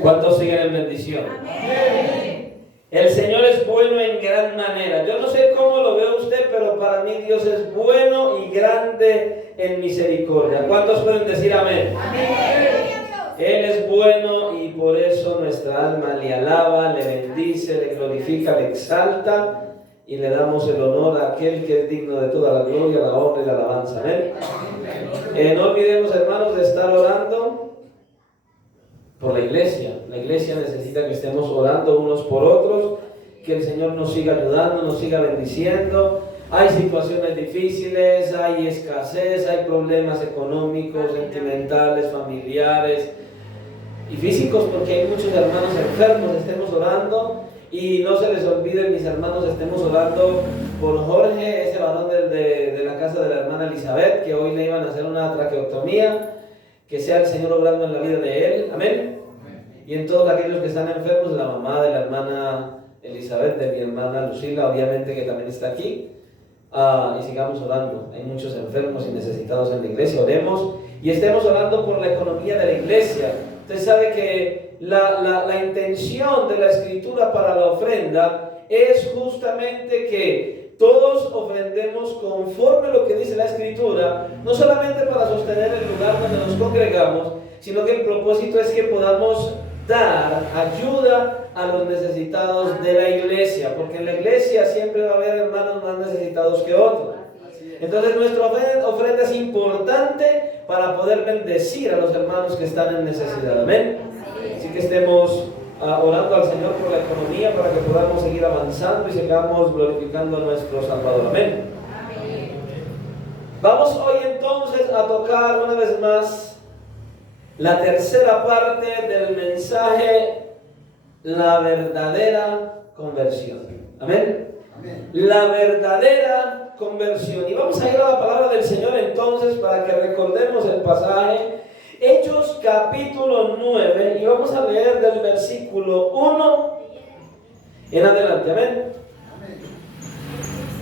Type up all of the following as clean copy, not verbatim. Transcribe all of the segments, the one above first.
¿Cuántos siguen en bendición? Amén. El Señor es bueno en gran manera. Yo no sé cómo lo ve usted, pero para mí Dios es bueno y grande en misericordia. ¿Cuántos pueden decir amén? Amén. Él es bueno y por eso nuestra alma le alaba, le bendice, le glorifica, le exalta y le damos el honor a aquel que es digno de toda la gloria, la honra y la alabanza. Amén. No olvidemos, hermanos, de estar orando por la iglesia. La iglesia necesita que estemos orando unos por otros, que el Señor nos siga ayudando, nos siga bendiciendo. Hay situaciones difíciles, hay escasez, hay problemas económicos, sentimentales, familiares y físicos, porque hay muchos hermanos enfermos. Estemos orando y no se les olvide, mis hermanos, estemos orando por Jorge, ese varón de la casa de la hermana Elizabeth, que hoy le iban a hacer una traqueotomía. Que sea el Señor obrando en la vida de él, amén. Y en todos aquellos que están enfermos, la mamá de la hermana Elizabeth, de mi hermana Lucila, obviamente que también está aquí. Y sigamos orando. Hay muchos enfermos y necesitados en la iglesia. Oremos y estemos orando por la economía de la iglesia. Usted sabe que la intención de la escritura para la ofrenda es justamente que todos ofrendemos conforme a lo que dice la escritura, no solamente para sostener el lugar donde nos congregamos, sino que el propósito es que podamos dar ayuda a los necesitados de la iglesia, porque en la iglesia siempre va a haber hermanos más necesitados que otros. Entonces nuestra ofrenda es importante para poder bendecir a los hermanos que están en necesidad. Amén. Así que estemos orando al Señor por la economía para que podamos seguir avanzando y sigamos glorificando a nuestro Salvador. Amén. Amén. Vamos hoy entonces a tocar una vez más la tercera parte del mensaje, la verdadera conversión. Amén. Amén. La verdadera conversión. Y vamos a ir a la palabra del Señor entonces para que recordemos el pasaje. Hechos capítulo 9 y vamos a leer del versículo 1 en adelante. Amén.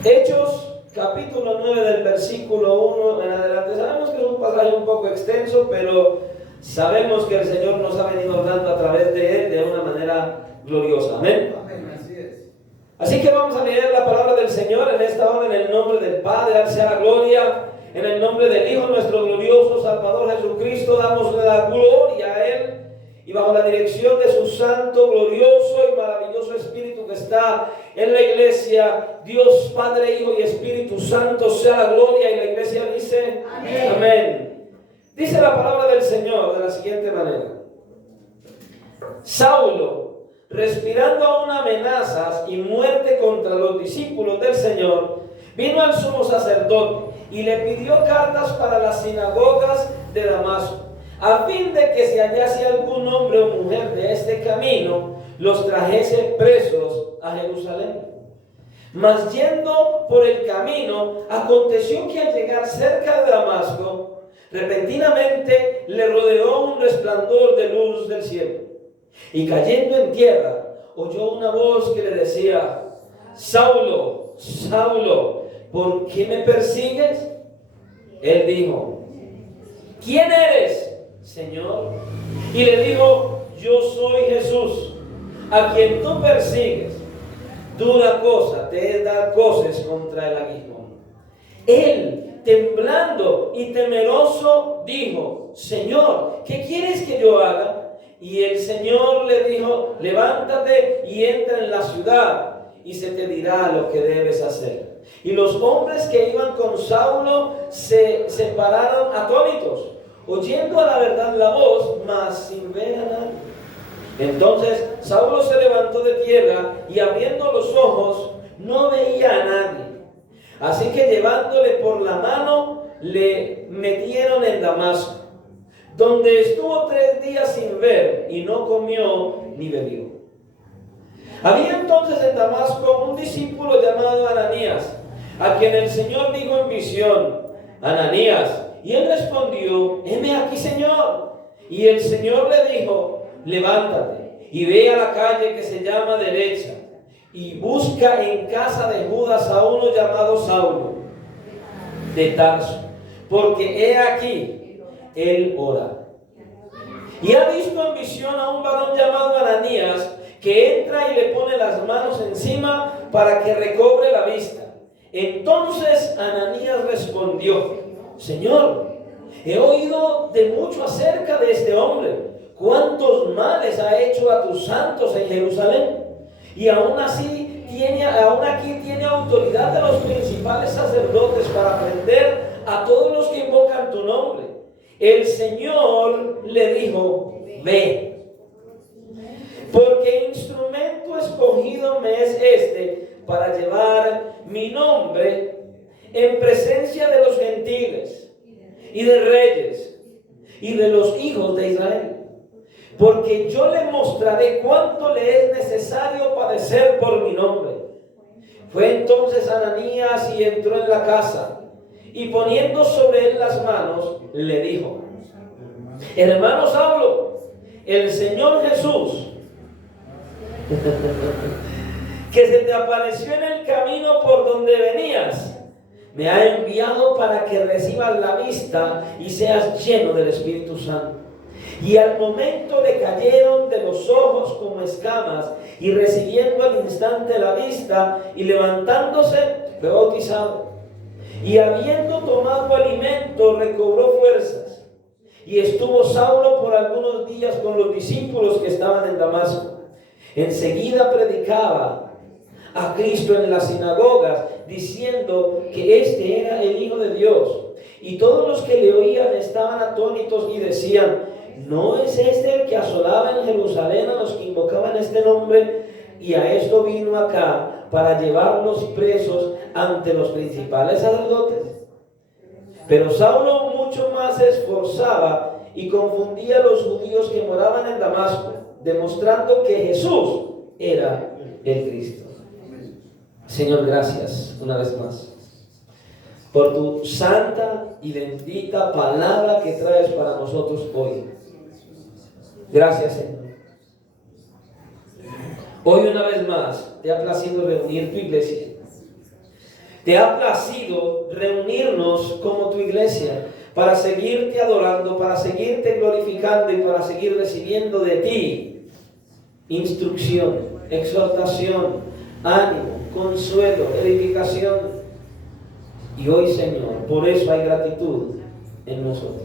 Hechos capítulo 9 del versículo 1 en adelante. Sabemos que es un pasaje un poco extenso, pero sabemos que el Señor nos ha venido hablando a través de él de una manera gloriosa. Amén. Así que vamos a leer la palabra del Señor en esta hora, en el nombre del Padre, al sea la gloria. En el nombre del Hijo, nuestro glorioso Salvador Jesucristo, damos la gloria a Él y bajo la dirección de su santo, glorioso y maravilloso Espíritu que está en la iglesia, Dios Padre, Hijo y Espíritu Santo, sea la gloria. Y la iglesia dice amén. Amén. Dice la palabra del Señor de la siguiente manera: Saulo, respirando aún amenazas y muerte contra los discípulos del Señor, vino al sumo sacerdote y le pidió cartas para las sinagogas de Damasco, a fin de que si hallase algún hombre o mujer de este camino, los trajese presos a Jerusalén. Mas yendo por el camino, aconteció que al llegar cerca de Damasco, repentinamente le rodeó un resplandor de luz del cielo. Y cayendo en tierra, oyó una voz que le decía: Saulo, Saulo, ¿por qué me persigues? Él dijo: ¿quién eres, Señor? Y le dijo: yo soy Jesús, a quien tú persigues. Dura cosa te es dar coces contra el aguijón. Él, temblando y temeroso, dijo: Señor, ¿qué quieres que yo haga? Y el Señor le dijo: levántate y entra en la ciudad, y se te dirá lo que debes hacer. Y los hombres que iban con Saulo se pararon atónitos, oyendo a la verdad la voz, mas sin ver a nadie. Entonces Saulo se levantó de tierra y abriendo los ojos no veía a nadie. Así que llevándole por la mano le metieron en Damasco, donde estuvo 3 días sin ver y no comió ni bebió. Había entonces en Damasco un discípulo llamado Ananías, a quien el Señor dijo en visión: Ananías. Y él respondió: heme aquí, Señor. Y el Señor le dijo: levántate y ve a la calle que se llama Derecha, y busca en casa de Judas a uno llamado Saulo de Tarso, porque he aquí, él ora. Y ha visto en visión a un varón llamado Ananías, que entra y le pone las manos encima para que recobre la vista. Entonces Ananías respondió: Señor, he oído de mucho acerca de este hombre, cuántos males ha hecho a tus santos en Jerusalén, y aún aquí tiene autoridad de los principales sacerdotes para prender a todos los que invocan tu nombre. El Señor le dijo: ve, porque instrumento escogido me es este para llevar mi nombre en presencia de los gentiles y de reyes y de los hijos de Israel, porque yo le mostraré cuánto le es necesario padecer por mi nombre. Fue entonces Ananías y entró en la casa, y poniendo sobre él las manos, le dijo: hermano Saulo, el Señor Jesús, que se te apareció en el camino por donde venías, me ha enviado para que recibas la vista y seas lleno del Espíritu Santo. Y al momento le cayeron de los ojos como escamas, y recibiendo al instante la vista y levantándose, fue bautizado. Y habiendo tomado alimento, recobró fuerzas. Y estuvo Saulo por algunos días con los discípulos que estaban en Damasco. Enseguida predicaba a Cristo en las sinagogas, diciendo que este era el Hijo de Dios. Y todos los que le oían estaban atónitos y decían: ¿no es este el que asolaba en Jerusalén a los que invocaban este nombre? Y a esto vino acá para llevarlos presos ante los principales sacerdotes. Pero Saulo mucho más se esforzaba y confundía a los judíos que moraban en Damasco, demostrando que Jesús era el Cristo. Señor, gracias una vez más por tu santa y bendita palabra que traes para nosotros hoy. Gracias, Señor. Hoy una vez más te ha placido reunir tu iglesia. Te ha placido reunirnos como tu iglesia para seguirte adorando, para seguirte glorificando y para seguir recibiendo de ti instrucción, exhortación, ánimo, consuelo, edificación. Y hoy, Señor, por eso hay gratitud en nosotros.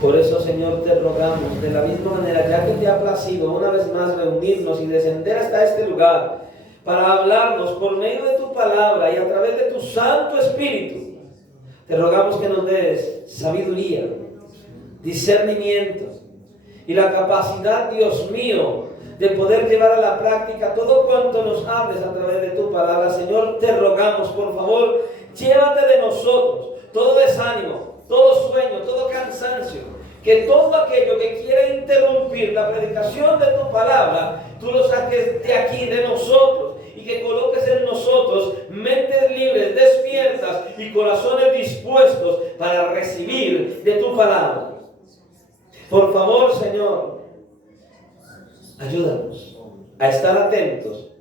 Por eso, Señor, te rogamos de la misma manera, ya que te ha placido una vez más reunirnos y descender hasta este lugar para hablarnos por medio de tu palabra y a través de tu Santo Espíritu, te rogamos que nos des sabiduría, discernimiento y la capacidad, Dios mío, de poder llevar a la práctica todo cuanto nos hables a través de tu palabra. Señor, te rogamos, por favor, llévate de nosotros todo desánimo, todo sueño, todo cansancio, que todo aquello que quiera interrumpir la predicación de tu palabra, tú lo saques de aquí, de nosotros, y que coloques en nosotros mentes libres, despiertas y corazones dispuestos para recibir de tu palabra. Por favor, Señor, ayúdanos a estar atentos,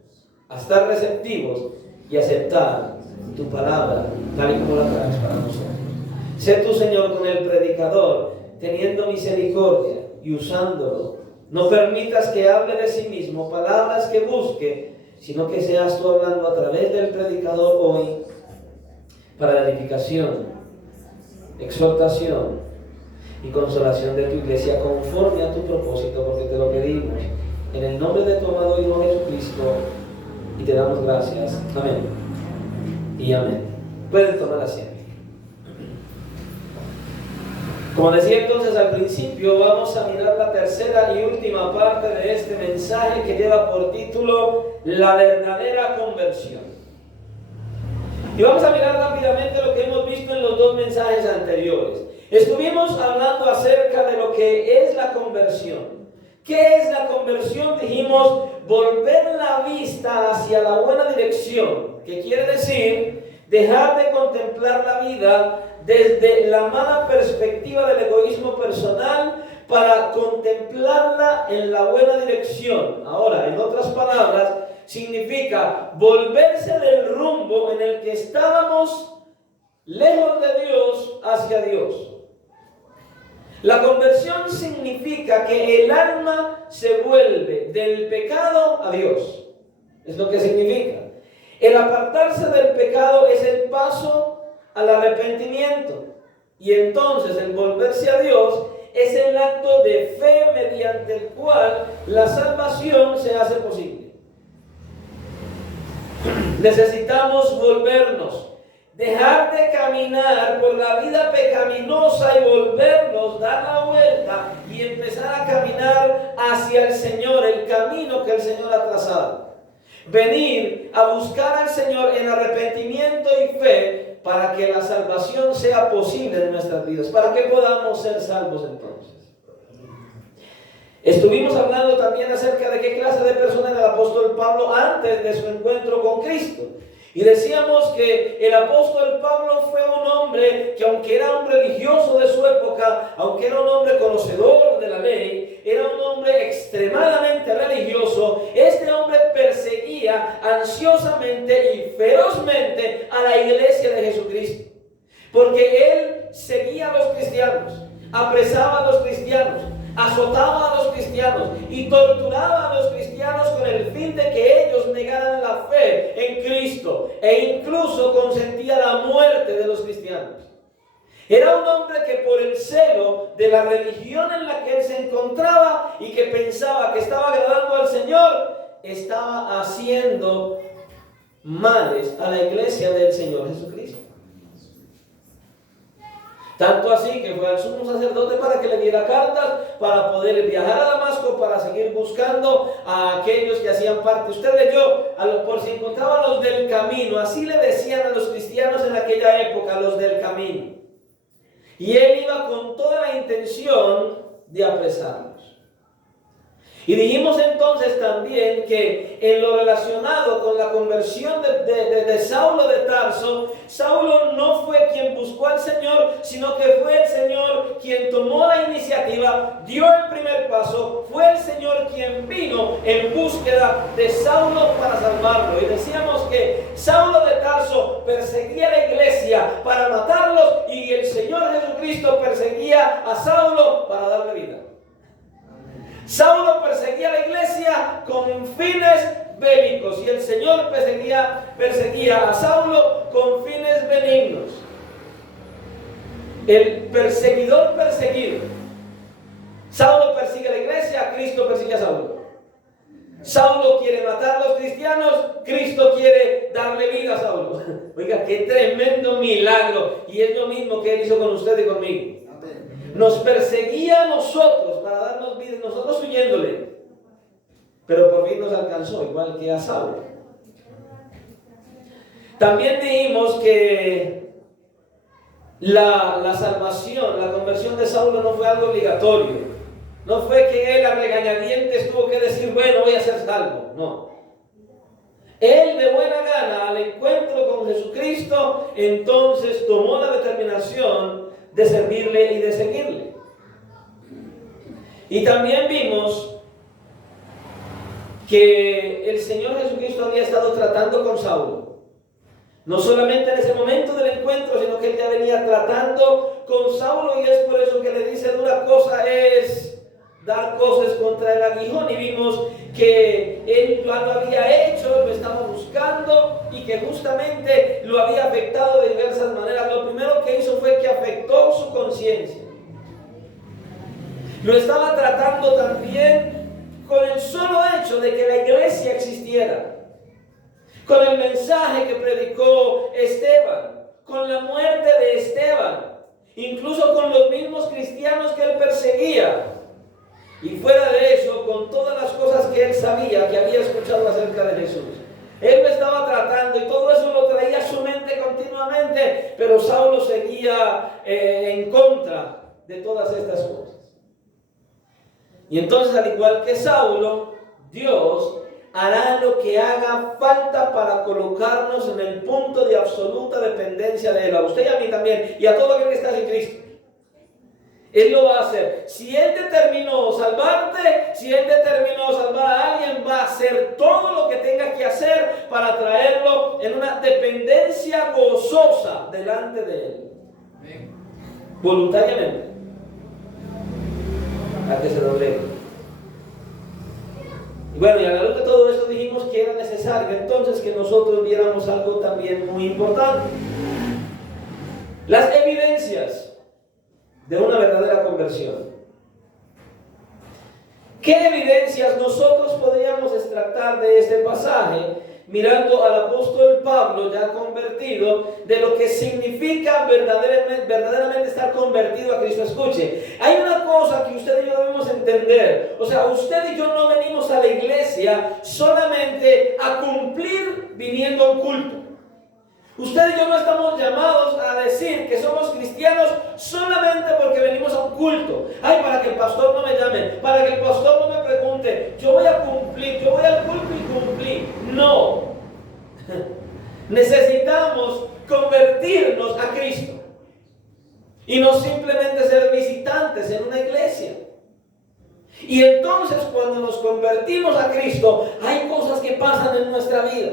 a estar receptivos y aceptar tu palabra tal y como la traes para nosotros. Sé tú, Señor, con el predicador, teniendo misericordia y usándolo. No permitas que hable de sí mismo palabras que busque, sino que seas tú hablando a través del predicador hoy para la edificación, exhortación y consolación de tu iglesia conforme a tu propósito, porque te lo pedimos en el nombre de tu amado Hijo Jesucristo y te damos gracias. Amén y amén. Pueden tomar asiento. Como decía entonces al principio, vamos a mirar la tercera y última parte de este mensaje que lleva por título La verdadera conversión. Y vamos a mirar rápidamente lo que hemos visto en los dos mensajes anteriores. Estuvimos hablando acerca de lo que es la conversión. ¿Qué es la conversión? Dijimos, volver la vista hacia la buena dirección, que quiere decir dejar de contemplar la vida desde la mala perspectiva del egoísmo personal para contemplarla en la buena dirección. Ahora, en otras palabras, significa volverse del rumbo en el que estábamos lejos de Dios hacia Dios. La conversión significa que el alma se vuelve del pecado a Dios. Es lo que significa. El apartarse del pecado es el paso al arrepentimiento. Y entonces el volverse a Dios es el acto de fe mediante el cual la salvación se hace posible. Necesitamos volvernos, dejar de caminar por la vida pecaminosa y volvernos, dar la vuelta y empezar a caminar hacia el Señor, el camino que el Señor ha trazado. Venir a buscar al Señor en arrepentimiento y fe para que la salvación sea posible en nuestras vidas, para que podamos ser salvos entonces. Estuvimos hablando también acerca de qué clase de persona era el apóstol Pablo antes de su encuentro con Cristo. Y decíamos que el apóstol Pablo fue un hombre que, aunque era un religioso de su época, aunque era un hombre conocedor de la ley, era un hombre extremadamente religioso. Este hombre perseguía ansiosamente y ferozmente a la iglesia de Jesucristo, porque él seguía a los cristianos, apresaba a los cristianos, azotaba a los cristianos y torturaba a los cristianos con el fin de que ellos negaran la fe en Cristo, e incluso consentía la muerte de los cristianos. Era un hombre que, por el celo de la religión en la que él se encontraba y que pensaba que estaba agradando al Señor, estaba haciendo males a la iglesia del Señor Jesucristo. Tanto así que fue al sumo sacerdote para que le diera cartas para poder viajar a Damasco para seguir buscando a aquellos que hacían parte. Usted leyó, por si encontraba los del camino, así le decían a los cristianos en aquella época, los del camino. Y él iba con toda la intención de apresarlos. Y dijimos entonces también que en lo relacionado con la conversión de Saulo de Tarso, Saulo no fue quien buscó al Señor, sino que fue el Señor quien tomó la iniciativa, dio el primer paso, fue el Señor quien vino en búsqueda de Saulo para salvarlo. Y decíamos que Saulo de Tarso perseguía a la iglesia para matarlos y el Señor Jesucristo perseguía a Saulo para darle vida. Saulo perseguía a la iglesia con fines bélicos y el Señor perseguía a Saulo con fines benignos. El perseguidor perseguido. Saulo persigue a la iglesia, Cristo persigue a Saulo. Saulo quiere matar a los cristianos, Cristo quiere darle vida a Saulo. Oiga, qué tremendo milagro. Y es lo mismo que él hizo con usted y conmigo. Nos perseguía a nosotros para darnos vida, nosotros huyéndole, pero por fin nos alcanzó, igual que a Saulo. También dijimos que la salvación, la conversión de Saulo no fue algo obligatorio. No fue que él a regañadientes tuvo que decir, bueno, voy a ser salvo. No. Él de buena gana, al encuentro con Jesucristo, entonces tomó la determinación de servirle y de seguirle. Y también vimos que el Señor Jesucristo había estado tratando con Saulo. No solamente en ese momento del encuentro, sino que él ya venía tratando con Saulo, y es por eso que le dice, dura cosa es dar cosas contra el aguijón. Y vimos que él ya lo había hecho, lo estaba buscando y que justamente lo había afectado de diversas maneras. Lo primero que hizo fue que afectó su conciencia. Lo estaba tratando también con el solo hecho de que la iglesia existiera, con el mensaje que predicó Esteban, con la muerte de Esteban, incluso con los mismos cristianos que él perseguía. Y fuera de eso, con todas las cosas que él sabía, que había escuchado acerca de Jesús. Él lo estaba tratando y todo eso lo traía a su mente continuamente, pero Saulo seguía en contra de todas estas cosas. Y entonces, al igual que Saulo, Dios hará lo que haga falta para colocarnos en el punto de absoluta dependencia de Él, a usted y a mí también, y a todo aquel que está en Cristo. Él lo va a hacer. Si Él determinó salvarte, si Él determinó salvar a alguien, va a hacer todo lo que tenga que hacer para traerlo en una dependencia gozosa delante de Él. Voluntariamente. a que se dobleguen. Y bueno, y a la luz de todo esto dijimos que era necesario entonces que nosotros viéramos algo también muy importante. Las evidencias de una verdadera conversión. ¿Qué evidencias nosotros podríamos extractar de este pasaje mirando al apóstol Pablo ya convertido, de lo que significa verdaderamente estar convertido a Cristo? Escuche, hay una cosa que usted y yo debemos entender. O sea, usted y yo no venimos a la iglesia solamente a cumplir viniendo a un culto. Usted y yo no estamos llamados a decir que somos cristianos solamente porque venimos a un culto. Ay, para que el pastor no me llame, para que el pastor no me pregunte. Yo voy a cumplir, yo voy al culto y cumplí. No. Necesitamos convertirnos a Cristo. Y no simplemente ser visitantes en una iglesia. Y entonces cuando nos convertimos a Cristo, hay cosas que pasan en nuestra vida.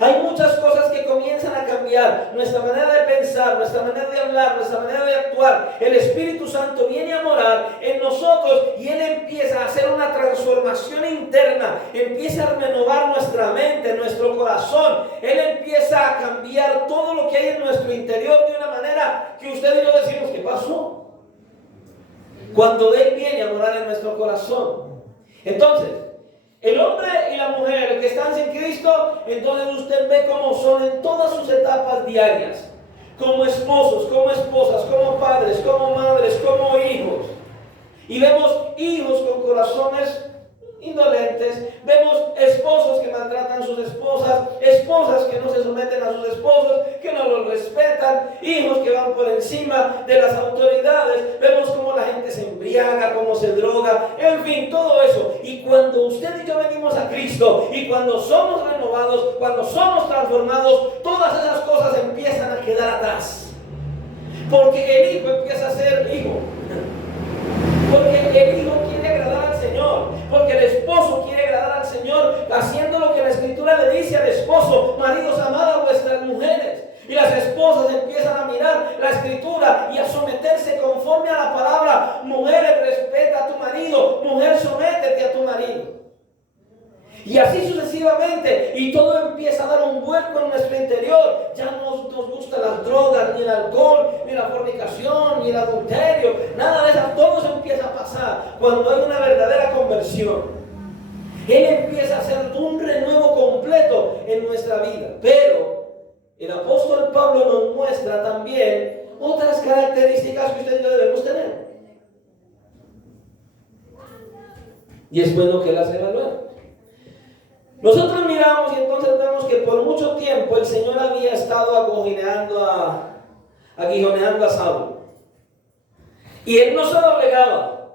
Hay muchas cosas que comienzan a cambiar. Nuestra manera de pensar, nuestra manera de hablar, nuestra manera de actuar. El Espíritu Santo viene a morar en nosotros y Él empieza a hacer una transformación interna. Empieza a renovar nuestra mente, nuestro corazón. Él empieza a cambiar todo lo que hay en nuestro interior de una manera que usted y yo decimos, ¿qué pasó? Cuando Él viene a morar en nuestro corazón. Entonces, el hombre y la mujer que están sin Cristo, entonces usted ve cómo son en todas sus etapas diarias. Como esposos, como esposas, como padres, como madres, como hijos. Y vemos hijos con corazones indolentes. Vemos esposos que maltratan a sus esposas, esposas que no se someten a sus esposos, que no los respetan, hijos que van por encima de las autoridades. Vemos cómo la gente se embriaga, cómo se droga, en fin, todo eso. Y cuando usted y yo venimos a Cristo, y cuando somos renovados, cuando somos transformados, todas esas cosas empiezan a quedar atrás. Porque el hijo empieza a ser hijo. Porque el hijo quiere agradar al Señor. Porque el esposo quiere agradar al Señor, haciendo lo que la Escritura le dice al esposo: maridos, amad a vuestras mujeres. Y las esposas empiezan a mirar la Escritura y a someterse conforme a la palabra. Mujeres, respeta a tu marido. Mujer, sométete a tu marido. Y así sucesivamente, y todo empieza a dar un vuelco en nuestro interior. Ya no nos gustan las drogas, ni el alcohol, ni la fornicación, ni el adulterio, nada de eso. Todo eso empieza a pasar cuando hay una verdadera conversión. Él empieza a hacer un renuevo completo en nuestra vida. Pero el apóstol Pablo nos muestra también otras características que usted y yo debemos tener. Y es bueno que las evaluemos. Nosotros miramos y entonces vemos que por mucho tiempo el Señor había estado aguijoneando a Saulo. Y él no se lo negaba.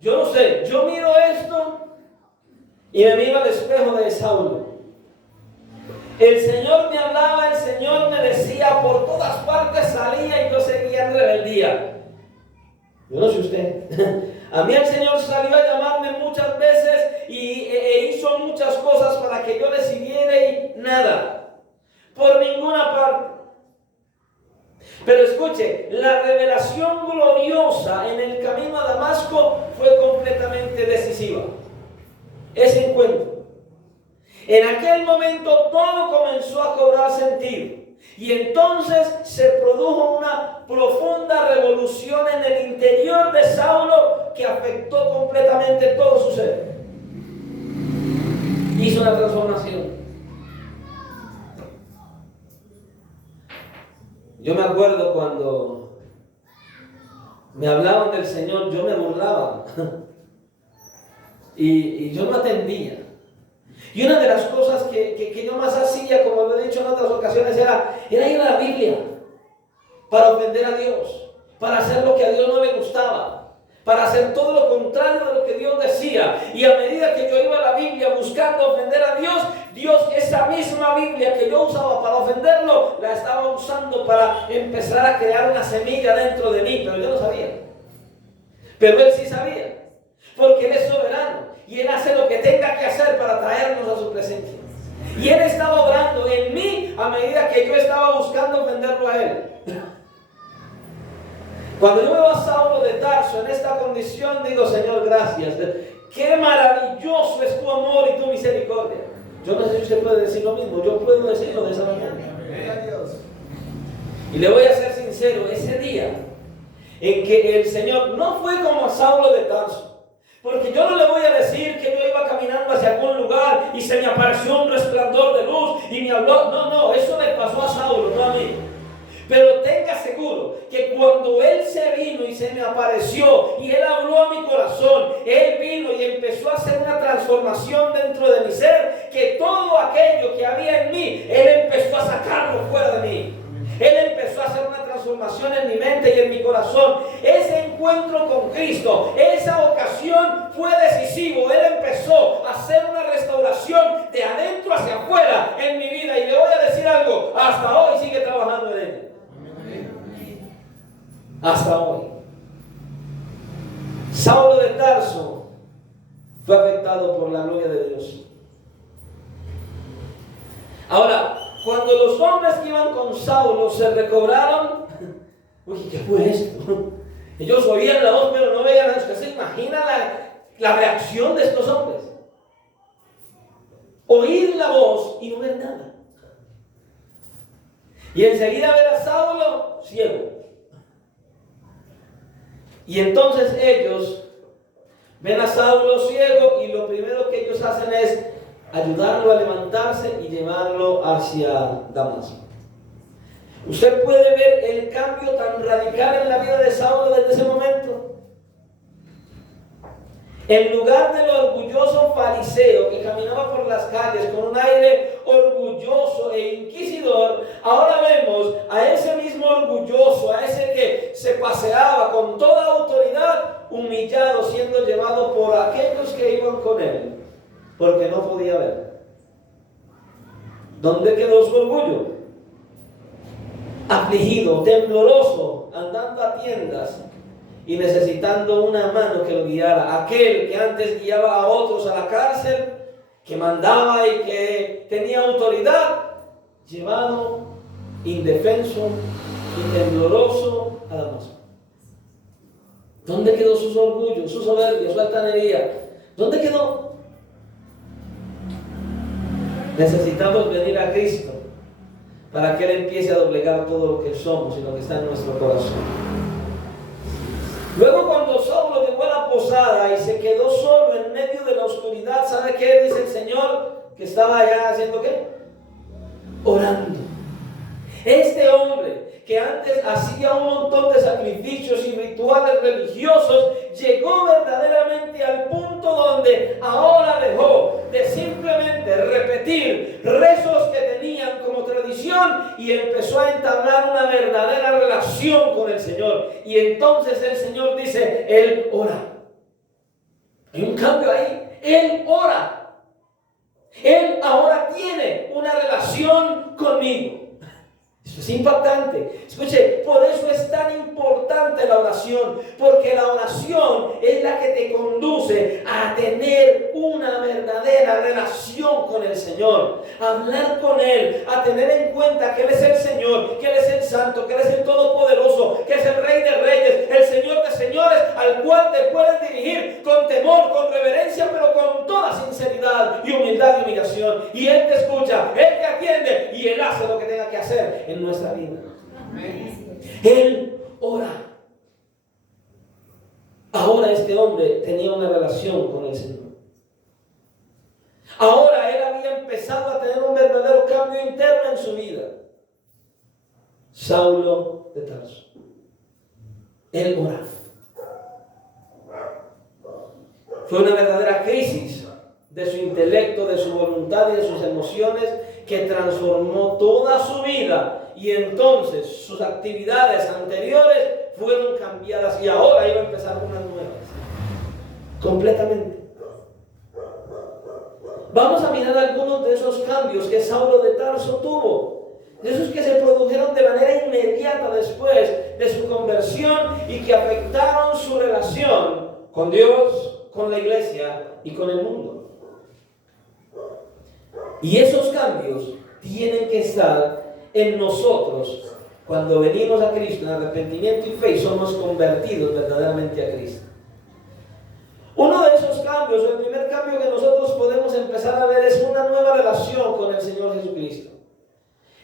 Yo no sé, yo miro esto y me miro al espejo de Saulo. El Señor me hablaba, el Señor me decía, por todas partes salía y yo seguía en rebeldía. Yo no sé usted. A mí el Señor salió a llamarme muchas veces e hizo muchas cosas para que yo le siguiera y nada. Por ninguna parte. Pero escuche, la revelación gloriosa en el camino a Damasco fue completamente decisiva. Ese encuentro. En aquel momento todo comenzó a cobrar sentido. Y entonces se produjo una profunda revolución en el interior de Saulo que afectó completamente todo su ser. Hizo una transformación. Yo me acuerdo cuando me hablaban del Señor, yo me burlaba. y yo no atendía. Y una de las cosas que yo más hacía, como lo he dicho en otras ocasiones, era ir a la Biblia para ofender a Dios, para hacer lo que a Dios no le gustaba, para hacer todo lo contrario de lo que Dios decía. Y a medida que yo iba a la Biblia buscando ofender a Dios, Dios esa misma Biblia que yo usaba para ofenderlo, la estaba usando para empezar a crear una semilla dentro de mí, pero yo no sabía. Pero Él sí sabía, porque Él es soberano. Y Él hace lo que tenga que hacer para traernos a su presencia. Y Él estaba obrando en mí a medida que yo estaba buscando ofenderlo a Él. Cuando yo veo a Saulo de Tarso en esta condición, digo, Señor, gracias. Qué maravilloso es tu amor y tu misericordia. Yo no sé si usted puede decir lo mismo, yo puedo decirlo de esa manera. Y le voy a ser sincero, ese día en que el Señor no fue como a Saulo de Tarso, porque yo no le voy a decir que yo iba caminando hacia algún lugar y se me apareció un resplandor de luz y me habló. No, eso le pasó a Saulo, no a mí. Pero tenga seguro que cuando Él se vino y se me apareció y Él habló a mi corazón, Él vino y empezó a hacer una transformación dentro de mi ser, que todo aquello que había en mí, Él empezó a sacarlo fuera de mí. Él empezó a hacer una transformación en mi mente y en mi corazón. Ese encuentro con Cristo, esa ocasión fue decisivo. Él empezó a hacer una restauración de adentro hacia afuera en mi vida. Y le voy a decir algo, hasta hoy sigue trabajando en ella. Hasta hoy. Saulo de Tarso fue afectado por la gloria de Dios. Ahora, cuando los hombres que iban con Saulo se recobraron, uy, ¿qué fue esto? Ellos oían la voz, pero no veían nada. ¿Usted se imagina la reacción de estos hombres? Oír la voz y no ver nada. Y enseguida ver a Saulo ciego. Y entonces ellos ven a Saulo ciego y lo primero que ellos hacen es ayudarlo a levantarse y llevarlo hacia Damasco. Usted puede ver el cambio tan radical en la vida de Saulo desde ese momento. En lugar del orgulloso fariseo que caminaba por las calles con un aire orgulloso e inquisidor, ahora vemos a ese mismo orgulloso, a ese que se paseaba con toda autoridad, humillado, siendo llevado por aquellos que iban con él, porque no podía ver. ¿Dónde quedó su orgullo? Afligido, tembloroso, andando a tiendas y necesitando una mano que lo guiara. Aquel que antes guiaba a otros a la cárcel, que mandaba y que tenía autoridad, llevado indefenso y tembloroso a Damasco. ¿Dónde quedó su orgullo, su soberbia, su altanería? ¿Dónde quedó? Necesitamos venir a Cristo para que Él empiece a doblegar todo lo que somos y lo que está en nuestro corazón. Luego, cuando Saulo llegó a la posada y se quedó solo en medio de la oscuridad, ¿sabe qué dice el Señor? Que estaba allá haciendo ¿qué? Orando. Este hombre que antes hacía un montón de sacrificios y rituales religiosos, llegó verdaderamente al punto donde ahora dejó de simplemente repetir rezos que tenían como tradición y empezó a entablar una verdadera relación con el Señor. Y entonces el Señor dice, Él ora. Hay un cambio ahí. Él ora. Él ahora tiene una relación conmigo. Eso es impactante. Escuche, por eso es tan importante la oración, porque la oración es la que te conduce a tener una verdadera relación con el Señor, a hablar con Él, a tener en cuenta que Él es el Señor, que Él es el Santo, que Él es el Todopoderoso, que es el Rey de Reyes, el Señor de Señores, al cual te puedes dirigir con temor, con reverencia, pero con toda sinceridad y humildad y humillación. Y Él te escucha, Él te atiende y Él hace lo que tenga que hacer en nuestra vida. Él ora. Ahora este hombre tenía una relación con el Señor. Ahora él había empezado a tener un verdadero cambio interno en su vida. Saulo de Tarso. Él ora. Fue una verdadera crisis de su intelecto, de su voluntad y de sus emociones que transformó toda su vida. Y entonces sus actividades anteriores fueron cambiadas y ahora iba a empezar unas nuevas. Completamente. Vamos a mirar algunos de esos cambios que Saulo de Tarso tuvo. De esos que se produjeron de manera inmediata después de su conversión y que afectaron su relación con Dios, con la iglesia y con el mundo. Y esos cambios tienen que estar en nosotros Cuando venimos a Cristo en arrepentimiento y fe, somos convertidos verdaderamente a Cristo. Uno de esos cambios, o el primer cambio que nosotros podemos empezar a ver, es una nueva relación con el Señor Jesucristo.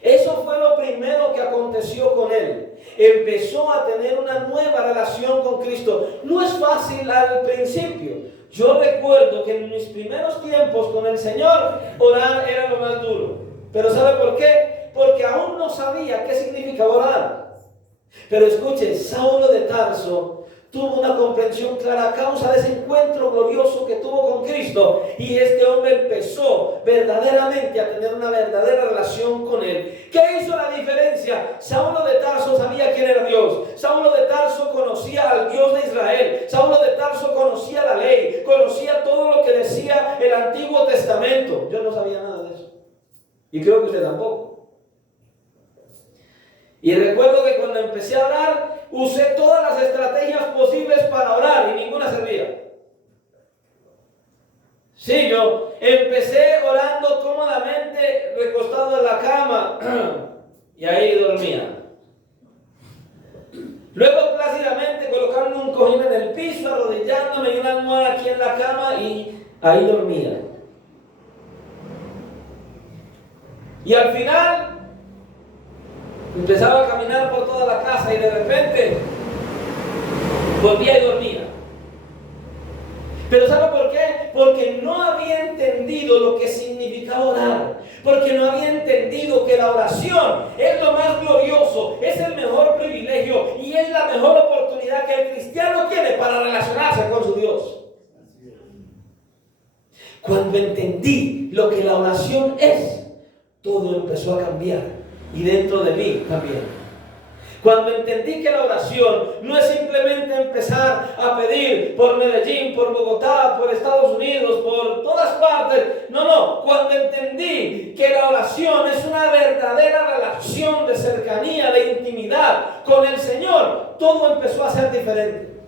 Eso fue lo primero que aconteció con él. Empezó a tener una nueva relación con Cristo. No es fácil al principio. Yo recuerdo que en mis primeros tiempos con el Señor, orar era lo más duro. Pero ¿sabe por qué? Porque aún no sabía qué significaba orar. Pero escuche, Saulo de Tarso tuvo una comprensión clara a causa de ese encuentro glorioso que tuvo con Cristo, y este hombre empezó verdaderamente a tener una verdadera relación con él. ¿Qué hizo la diferencia? Saulo de Tarso sabía quién era Dios. Saulo de Tarso conocía al Dios de Israel. Saulo de Tarso conocía la ley, conocía todo lo que decía el Antiguo Testamento. Yo no sabía nada de eso, y creo que usted tampoco. Y recuerdo que cuando empecé a orar, usé todas las estrategias posibles para orar y ninguna servía. Sí, yo empecé orando cómodamente, recostado en la cama, y ahí dormía. Luego plácidamente colocando un cojín en el piso, arrodillándome y una almohada aquí en la cama, y ahí dormía. Y al final empezaba a caminar por toda la casa y de repente volvía y dormía. Pero ¿sabe por qué? Porque no había entendido lo que significaba orar. Porque no había entendido que la oración es lo más glorioso, es el mejor privilegio y es la mejor oportunidad que el cristiano tiene para relacionarse con su Dios. Cuando entendí lo que la oración es, todo empezó a cambiar. Y dentro de mí también. Cuando entendí que la oración no es simplemente empezar a pedir por Medellín, por Bogotá, por Estados Unidos, por todas partes. No. Cuando entendí que la oración es una verdadera relación de cercanía, de intimidad con el Señor, todo empezó a ser diferente.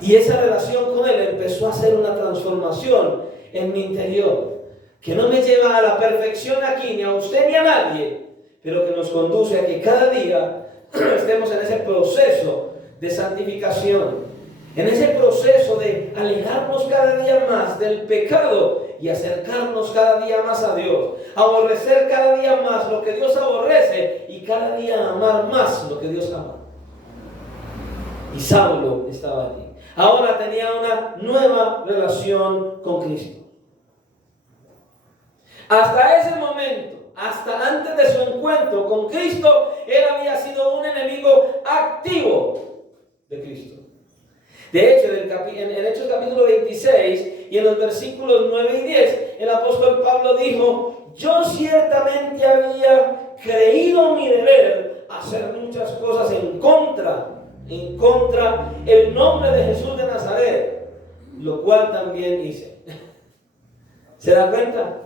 Y esa relación con Él empezó a hacer una transformación en mi interior, que no me lleva a la perfección aquí, ni a usted ni a nadie, pero que nos conduce a que cada día estemos en ese proceso de santificación, en ese proceso de alejarnos cada día más del pecado y acercarnos cada día más a Dios, aborrecer cada día más lo que Dios aborrece y cada día amar más lo que Dios ama. Y Saulo estaba allí. Ahora tenía una nueva relación con Cristo. Hasta ese momento, hasta antes de su encuentro con Cristo, él había sido un enemigo activo de Cristo. De hecho, en Hechos capítulo 26 y en los versículos 9 y 10, el apóstol Pablo dijo: yo ciertamente había creído mi deber hacer muchas cosas en contra el nombre de Jesús de Nazaret, lo cual también hice. ¿Se da cuenta?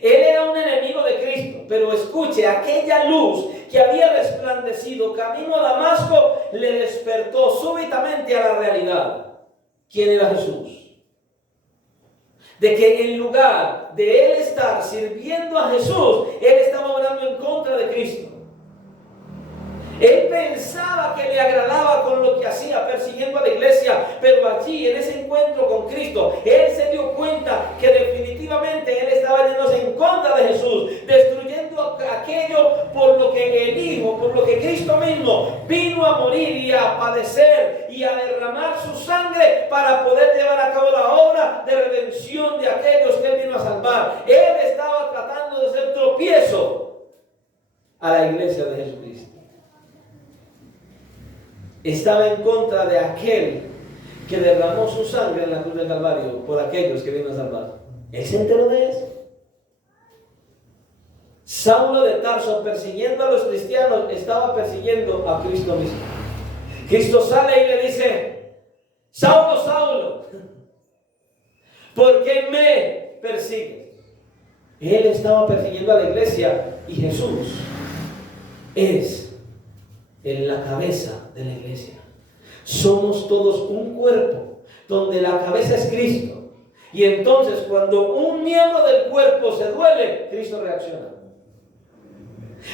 Él era un enemigo de Cristo, pero escuche, aquella luz que había resplandecido camino a Damasco le despertó súbitamente a la realidad. ¿Quién era Jesús? De que en lugar de él estar sirviendo a Jesús, él estaba orando en contra de Cristo. Él pensaba que le agradaba con lo que hacía, persiguiendo a la iglesia, pero allí, en ese encuentro con Cristo, él se dio cuenta que definitivamente él estaba yéndose en contra de Jesús, destruyendo aquello por lo que el Hijo, por lo que Cristo mismo vino a morir y a padecer y a derramar su sangre para poder llevar a cabo la obra de redención de aquellos que él vino a salvar. Él estaba tratando de ser tropiezo a la iglesia de Jesucristo. Estaba en contra de aquel que derramó su sangre en la cruz del Calvario por aquellos que vino a salvar. Él se enteró de eso. Saulo de Tarso, persiguiendo a los cristianos, estaba persiguiendo a Cristo mismo. Cristo sale y le dice: Saulo, Saulo, ¿por qué me persigues? Él estaba persiguiendo a la iglesia y Jesús es en la cabeza de la iglesia. Somos todos un cuerpo donde la cabeza es Cristo. Y entonces cuando un miembro del cuerpo se duele, Cristo reacciona.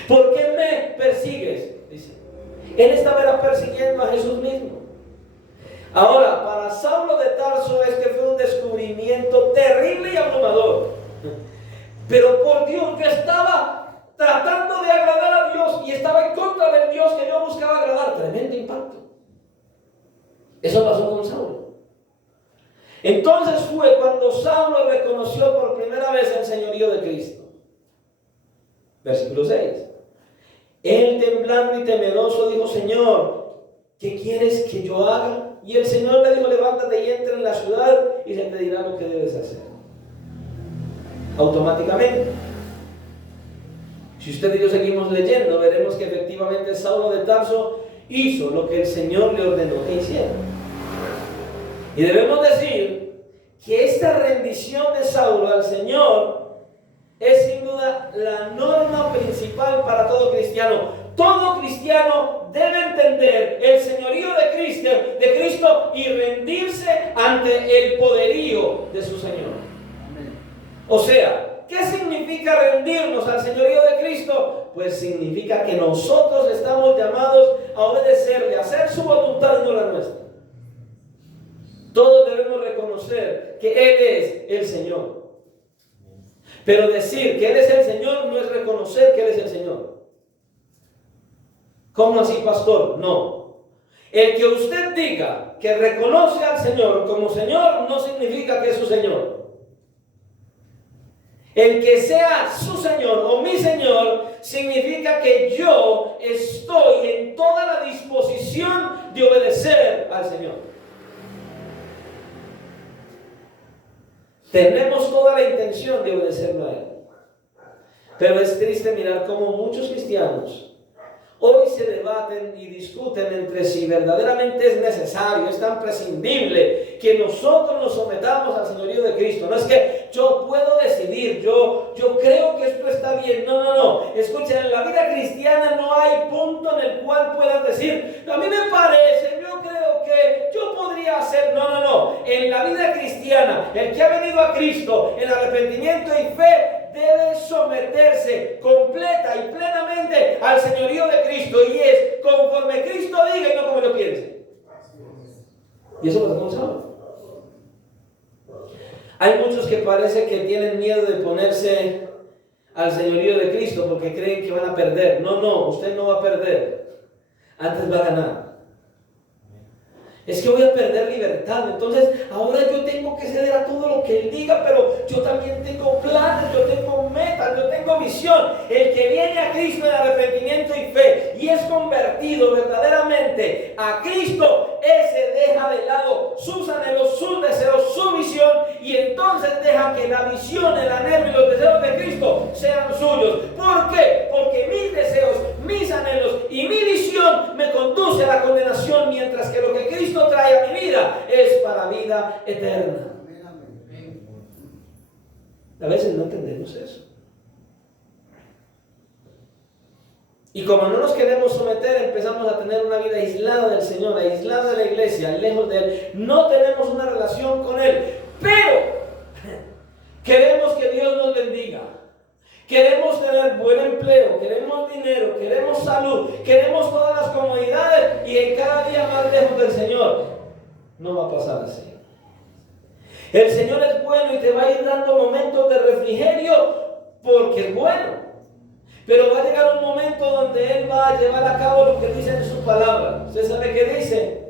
¿Por qué me persigues? Dice. Él estaba persiguiendo a Jesús mismo. Ahora, para Saulo de Tarso fue un descubrimiento terrible y abrumador. Pero por Dios, yo estaba tratando de agradar a Dios y estaba en contra del Dios que yo buscaba agradar. Tremendo impacto. Eso pasó con Saulo. Entonces fue cuando Saulo reconoció por primera vez el señorío de Cristo. Versículo 6. Él, temblando y temeroso, dijo: Señor, ¿qué quieres que yo haga? Y el Señor le dijo: levántate y entra en la ciudad y se te dirá lo que debes hacer. Automáticamente, si usted y yo seguimos leyendo, veremos que efectivamente Saulo de Tarso hizo lo que el Señor le ordenó que hiciera. Y debemos decir que esta rendición de Saulo al Señor es sin duda la norma principal para todo cristiano. Todo cristiano debe entender el señorío de Cristo y rendirse ante el poderío de su Señor. O sea, ¿qué significa rendirnos al señorío de Cristo? Pues significa que nosotros estamos llamados a obedecerle, a hacer su voluntad y no la nuestra. Todos debemos reconocer que Él es el Señor. Pero decir que Él es el Señor no es reconocer que Él es el Señor. ¿Cómo así, pastor? No. El que usted diga que reconoce al Señor como Señor no significa que es su Señor. El que sea su Señor o mi Señor significa que yo estoy en toda la disposición de obedecer al Señor. Tenemos toda la intención de obedecerlo a Él. Pero es triste mirar cómo muchos cristianos hoy se debaten y discuten entre si verdaderamente es necesario, es tan prescindible que nosotros nos sometamos al señorío de Cristo. No es que yo puedo decidir, yo creo que esto está bien. No. Escuchen, en la vida cristiana no hay punto en el cual puedas decir: a mí me parece, yo creo que yo podría hacer. No. En la vida cristiana, el que ha venido a Cristo en arrepentimiento y fe debe someterse completa y plenamente al señorío de Cristo, y es conforme Cristo diga y no como lo piense. Y eso pasa con Saulo. Hay muchos que parece que tienen miedo de ponerse al señorío de Cristo porque creen que van a perder. No, usted no va a perder, antes va a ganar. Es que voy a perder libertad, entonces ahora yo tengo que ceder a todo lo que Él diga, pero yo también tengo planes, yo tengo metas, yo tengo visión. El que viene a Cristo en arrepentimiento y fe y es convertido verdaderamente a Cristo, ese deja de lado sus anhelos, sus deseos, su visión, y entonces deja que la visión, el anhelo y los deseos de Cristo sean suyos. ¿Por qué? Porque mis deseos, mis anhelos y mi visión me conduce a la condenación, mientras que lo que Cristo trae a mi vida es para vida eterna. A veces no entendemos eso. Y como no nos queremos someter, empezamos a tener una vida aislada del Señor, aislada de la iglesia, lejos de Él. No tenemos una relación con Él, pero queremos que Dios nos bendiga. Queremos tener buen empleo, queremos dinero, queremos salud, queremos todas las comodidades y en cada día más lejos del Señor. No va a pasar así. El Señor es bueno y te va a ir dando momentos de refrigerio porque es bueno. Pero va a llegar un momento donde Él va a llevar a cabo lo que dice en su palabra. ¿Usted sabe qué dice?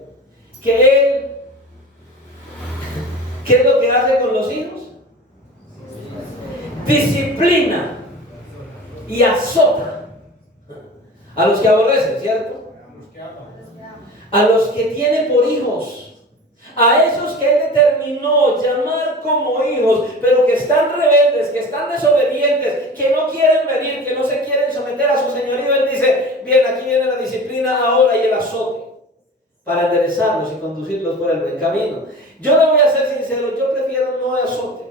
Que Él, ¿qué es lo que hace con los hijos? Disciplina y azota a los que aborrecen, ¿cierto? A los que tiene por hijos, a esos que Él determinó llamar como hijos, pero que están rebeldes, que están desobedientes, que no quieren venir, que no se quieren someter a su señorío. Él dice: bien, aquí viene la disciplina ahora y el azote para enderezarlos y conducirlos por el buen camino. Yo le voy a ser sincero, yo prefiero no azote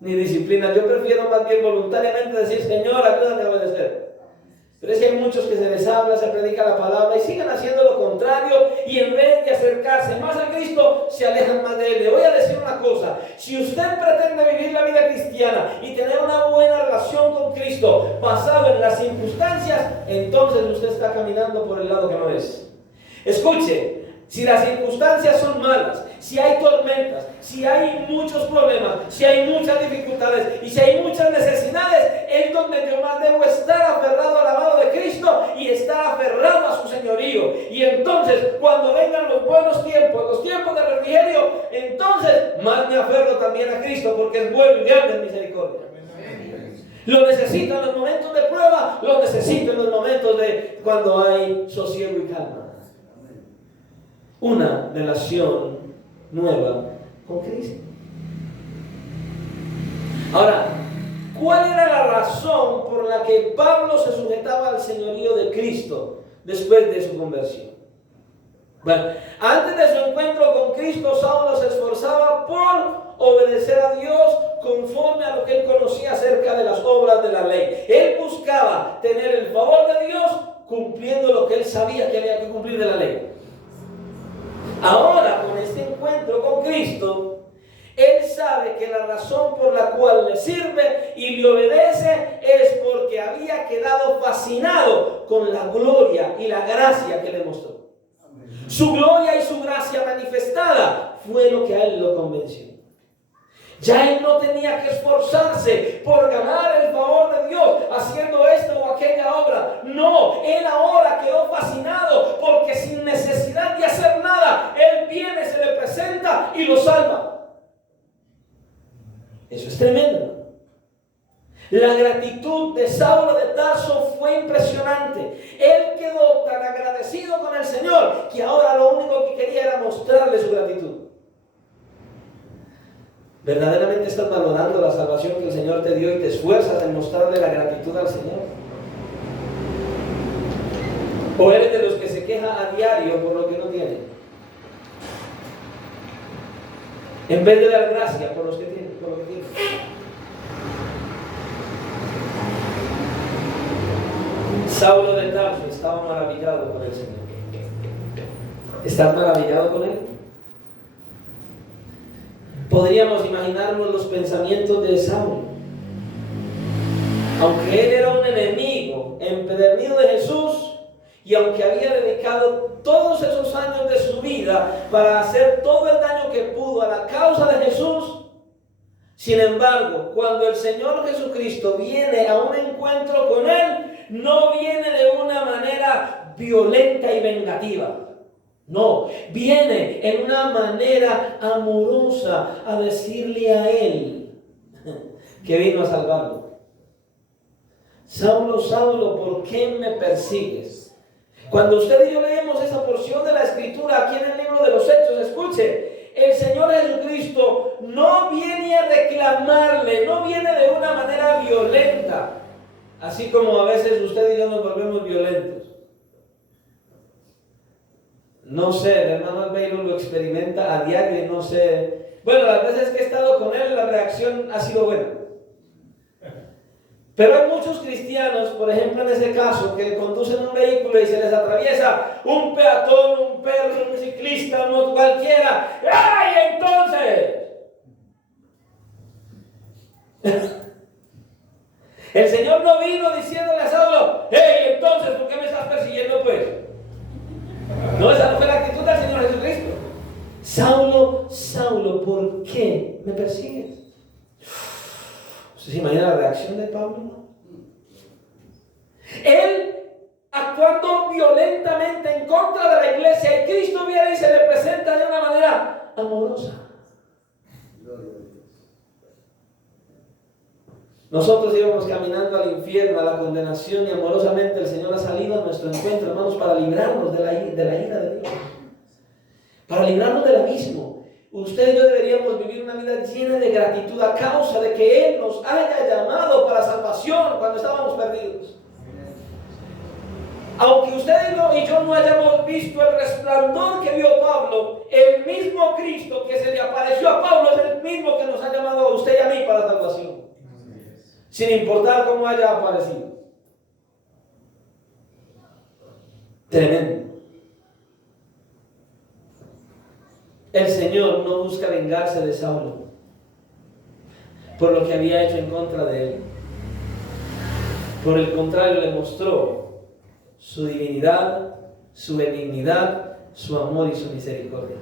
ni disciplina. Yo prefiero más bien voluntariamente decir: Señor, ayúdame a obedecer. Pero es que hay muchos que se les habla, se predica la palabra y siguen haciendo lo contrario, y en vez de acercarse más a Cristo, se alejan más de Él. Le voy a decir una cosa: si usted pretende vivir la vida cristiana y tener una buena relación con Cristo basado en las circunstancias, entonces usted está caminando por el lado que no es. Escuche, si las circunstancias son malas, si hay tormentas, si hay muchos problemas, si hay muchas dificultades y si hay muchas necesidades, es donde yo más debo estar aferrado al amado de Cristo y estar aferrado a su señorío. Y entonces, cuando vengan los buenos tiempos, los tiempos de refrigerio, entonces más me aferro también a Cristo, porque es bueno y grande en misericordia. Lo necesito en los momentos de prueba, lo necesito en los momentos de cuando hay sosiego y calma. Una relación nueva con Cristo. Ahora, ¿cuál era la razón por la que Pablo se sujetaba al señorío de Cristo después de su conversión? Bueno, antes de su encuentro con Cristo, Saulo se esforzaba por obedecer a Dios conforme a lo que él conocía acerca de las obras de la ley. Él buscaba tener el favor de Dios cumpliendo lo que él sabía que había que cumplir de la ley. Ahora, con este encuentro con Cristo, él sabe que la razón por la cual le sirve y le obedece es porque había quedado fascinado con la gloria y la gracia que le mostró. Su gloria y su gracia manifestada fue lo que a él lo convenció. Ya él no tenía que esforzarse por ganar el favor de Dios haciendo esta o aquella obra. No, él ahora quedó fascinado porque sin necesidad de hacer nada, él viene, se le presenta y lo salva. Eso es tremendo. La gratitud de Saulo de Tarso fue impresionante. Él quedó tan agradecido con el Señor que ahora lo único que quería era mostrarle su gratitud. ¿Verdaderamente estás valorando la salvación que el Señor te dio y te esfuerzas en mostrarle la gratitud al Señor? ¿O eres de los que se queja a diario por lo que no tiene, en vez de dar gracia por los que tienen, por lo que tienen? Saulo de Tarso estaba maravillado con el Señor. ¿Estás maravillado con Él? Podríamos imaginarnos los pensamientos de Saulo. Aunque él era un enemigo empedernido de Jesús, y aunque había dedicado todos esos años de su vida para hacer todo el daño que pudo a la causa de Jesús, sin embargo, cuando el Señor Jesucristo viene a un encuentro con él, no viene de una manera violenta y vengativa. No, viene en una manera amorosa a decirle a él que vino a salvarlo. Saulo, Saulo, ¿por qué me persigues? Cuando usted y yo leemos esa porción de la Escritura aquí en el libro de los Hechos, escuche, el Señor Jesucristo no viene a reclamarle, no viene de una manera violenta, así como a veces usted y yo nos volvemos violentos. No sé, el hermano Albeiro lo experimenta a diario y no sé. Bueno, las veces que he estado con él, la reacción ha sido buena. Pero hay muchos cristianos, por ejemplo en ese caso, que conducen un vehículo y se les atraviesa un peatón, un perro, un ciclista, no cualquiera. ¡Ay, entonces! El Señor no vino diciéndole a Saulo: ¡hey, entonces, ¿por qué me estás persiguiendo pues? No, esa no fue la actitud del Señor Jesucristo. Saulo, Saulo, ¿por qué me persigues? ¿Usted se imagina la reacción de Pablo? Él actuando violentamente en contra de la iglesia, y Cristo viene y se le presenta de una manera amorosa. Nosotros íbamos caminando al infierno, a la condenación, y amorosamente el Señor ha salido a nuestro encuentro, hermanos, para librarnos de la ira de Dios, para librarnos del abismo. Usted y yo deberíamos vivir una vida llena de gratitud a causa de que Él nos haya llamado para salvación cuando estábamos perdidos. Aunque usted y yo no hayamos visto el resplandor que vio Pablo, el mismo Cristo que se le apareció a Pablo es el mismo que nos ha llamado a usted y a mí para salvación, sin importar cómo haya aparecido. Tremendo. El Señor no busca vengarse de Saulo por lo que había hecho en contra de él. Por el contrario, le mostró su divinidad, su benignidad, su amor y su misericordia.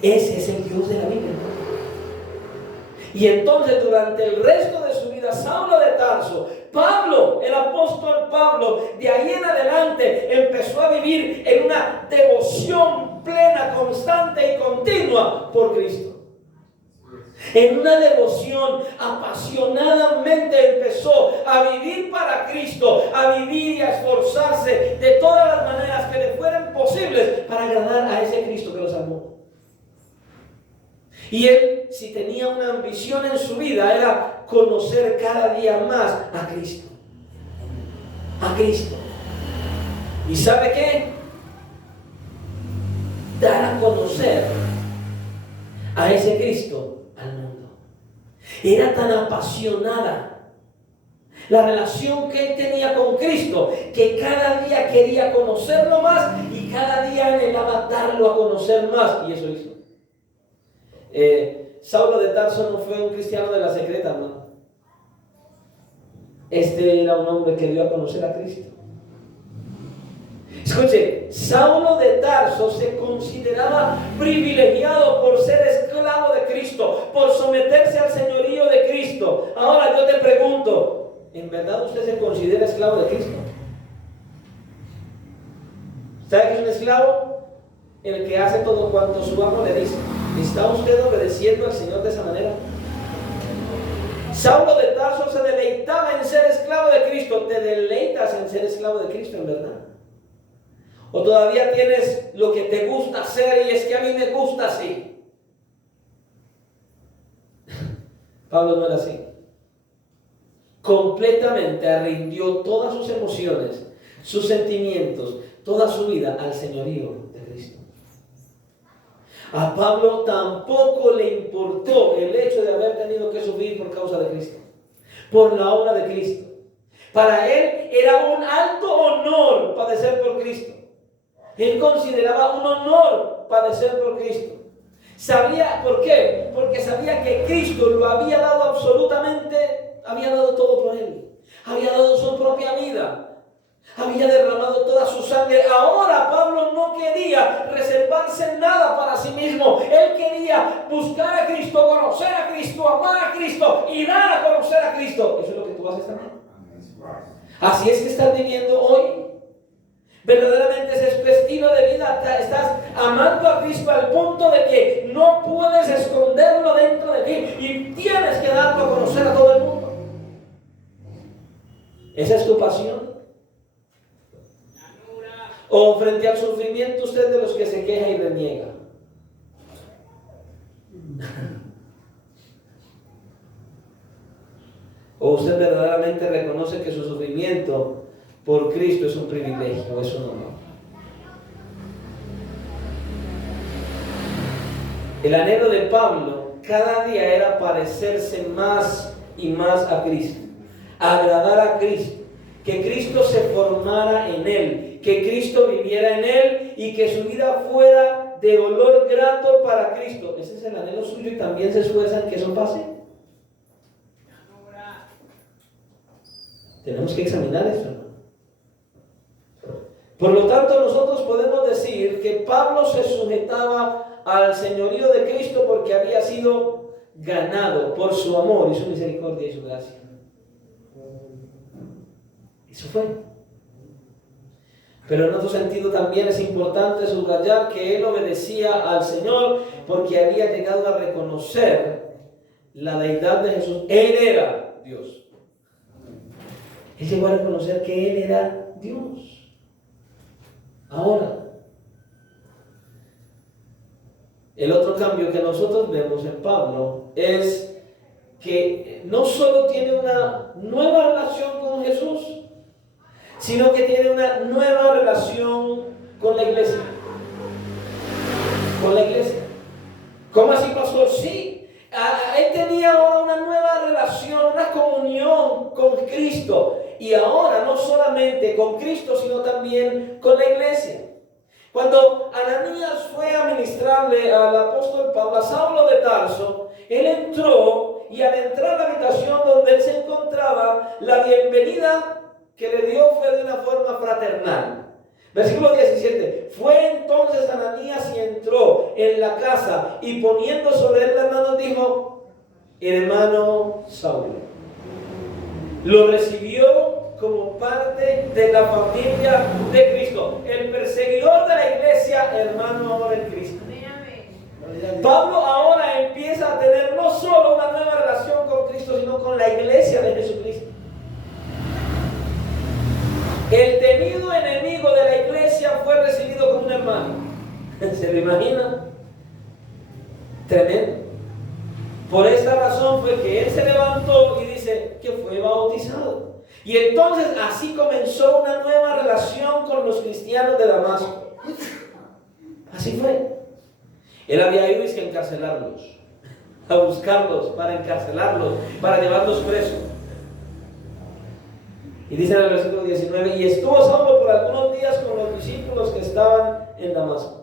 Ese es el Dios de la Biblia. Y entonces durante el resto de su vida, Saulo de Tarso, Pablo, el apóstol Pablo, de ahí en adelante empezó a vivir en una devoción plena, constante y continua por Cristo. En una devoción apasionadamente empezó a vivir para Cristo, a vivir y a esforzarse de todas las maneras que le fueran posibles para agradar a ese Cristo que los amó. Y él, si tenía una ambición en su vida, era conocer cada día más a Cristo. A Cristo. ¿Y sabe qué? Dar a conocer a ese Cristo al mundo. Era tan apasionada la relación que él tenía con Cristo, que cada día quería conocerlo más y cada día anhelaba darlo a conocer más. Y eso hizo. Saulo de Tarso no fue un cristiano de la secreta, no. Este era un hombre que dio a conocer a Cristo. Escuche, Saulo de Tarso se consideraba privilegiado por ser esclavo de Cristo, por someterse al señorío de Cristo. Ahora yo te pregunto, ¿en verdad usted se considera esclavo de Cristo? ¿Sabe qué es un esclavo? El que hace todo cuanto su amo le dice. ¿Está usted obedeciendo al Señor de esa manera? Saulo de Tarso se deleitaba en ser esclavo de Cristo. ¿Te deleitas en ser esclavo de Cristo en verdad? ¿O todavía tienes lo que te gusta hacer y es que a mí me gusta así? Pablo no era así. Completamente rindió todas sus emociones, sus sentimientos, toda su vida al señorío de Cristo. A Pablo tampoco le importó el hecho de haber tenido que sufrir por causa de Cristo, por la obra de Cristo. Para él era un alto honor padecer por Cristo. Él consideraba un honor padecer por Cristo. ¿Sabía por qué? Porque sabía que Cristo lo había dado absolutamente, había dado todo por él. Había dado su propia vida. Había derramado toda su sangre. Ahora Pablo no quería reservarse nada para sí mismo. Él quería buscar a Cristo, conocer a Cristo, amar a Cristo y dar a conocer a Cristo. Eso es lo que tú haces también. Así es que estás viviendo hoy. Verdaderamente ese es tu estilo de vida. Estás amando a Cristo al punto de que no puedes esconderlo dentro de ti y tienes que darlo a conocer a todo el mundo. ¿Esa es tu pasión? ¿O frente al sufrimiento usted de los que se queja y reniega? ¿O usted verdaderamente reconoce que su sufrimiento por Cristo es un privilegio, es un honor? El anhelo de Pablo cada día era parecerse más y más a Cristo, agradar a Cristo, que Cristo se formara en él, que Cristo viviera en él y que su vida fuera de olor grato para Cristo. Ese es el anhelo suyo y también se esfuerzan que eso pase. Tenemos que examinar eso. Por lo tanto, nosotros podemos decir que Pablo se sujetaba al señorío de Cristo porque había sido ganado por su amor y su misericordia y su gracia. Eso fue. Pero en otro sentido también es importante subrayar que él obedecía al Señor porque había llegado a reconocer la deidad de Jesús. Él era Dios. Él llegó a reconocer que él era Dios. Ahora, el otro cambio que nosotros vemos en Pablo es que no solo tiene una nueva relación con Jesús, sino que tiene una nueva relación con la iglesia. Con la iglesia. ¿Cómo así, pastor? Sí, él tenía ahora una nueva relación, una comunión con Cristo. y ahora no solamente con Cristo, sino también con la iglesia. Cuando Ananías fue a ministrarle al apóstol Pablo, a Saulo de Tarso, él entró y al entrar a la habitación donde él se encontraba, la bienvenida que le dio fue de una forma fraternal. Versículo 17. Fue entonces Ananías y entró en la casa y poniendo sobre él las manos dijo: hermano Saulo. Lo recibió como parte de la familia de Cristo. El perseguidor de la iglesia, hermano ahora en Cristo. Pablo ahora empieza a tener no solo una nueva relación con Cristo, sino con la iglesia de Jesucristo. El temido enemigo de la iglesia fue recibido como un hermano. ¿Se lo imagina? Tremendo. Por esta razón fue que él se levantó y dice que fue bautizado. Y entonces así comenzó una nueva relación con los cristianos de Damasco. Así fue. Él había ido a encarcelarlos, a buscarlos para encarcelarlos, para llevarlos presos. Y dice en el versículo 19: y estuvo Saulo por algunos días con los discípulos que estaban en Damasco.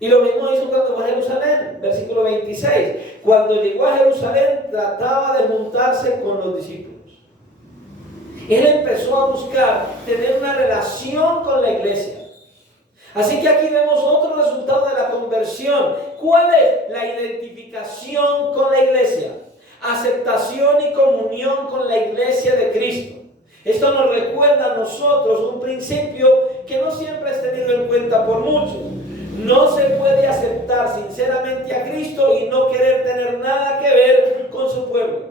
Y lo mismo hizo cuando fue a Jerusalén. Versículo 26. Cuando llegó a Jerusalén, trataba de juntarse con los discípulos. Él empezó a buscar tener una relación con la iglesia. Así que aquí vemos otro resultado de la conversión. ¿Cuál es? La identificación con la iglesia. Aceptación y comunión con la iglesia de Cristo. Esto nos recuerda a nosotros un principio que no siempre es tenido en cuenta por muchos. No se puede aceptar sinceramente a Cristo y no querer tener nada que ver con su pueblo.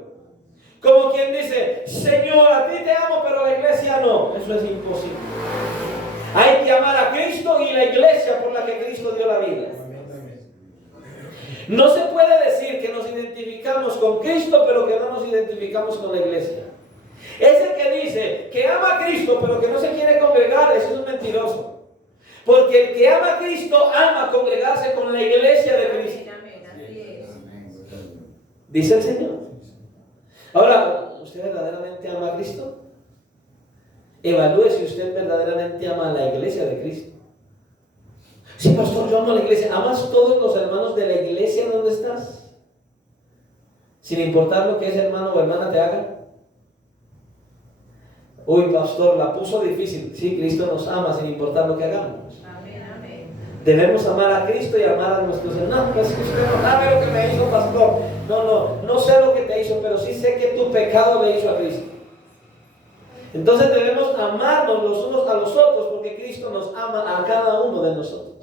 Como quien dice: Señor, a ti te amo, pero a la iglesia no. Eso es imposible. Hay que amar a Cristo y la iglesia por la que Cristo dio la vida. No se puede decir que nos identificamos con Cristo, pero que no nos identificamos con la iglesia. Ese que dice que ama a Cristo, pero que no se quiere congregar, eso es un mentiroso. Porque el que ama a Cristo ama congregarse con la iglesia de Cristo. Dice el Señor. Ahora, ¿usted verdaderamente ama a Cristo? Evalúe si usted verdaderamente ama a la iglesia de Cristo. Sí, pastor, yo amo a la iglesia. ¿Amas todos los hermanos de la iglesia donde estás? Sin importar lo que ese hermano o hermana te haga. Uy, pastor, la puso difícil. Sí, Cristo nos ama sin importar lo que hagamos. Amén, amén. Debemos amar a Cristo y amar a nuestros hermanos. No, pues que usted no sabe lo que me hizo, pastor. No sé lo que te hizo, pero sí sé que tu pecado le hizo a Cristo. Entonces debemos amarnos los unos a los otros porque Cristo nos ama a cada uno de nosotros.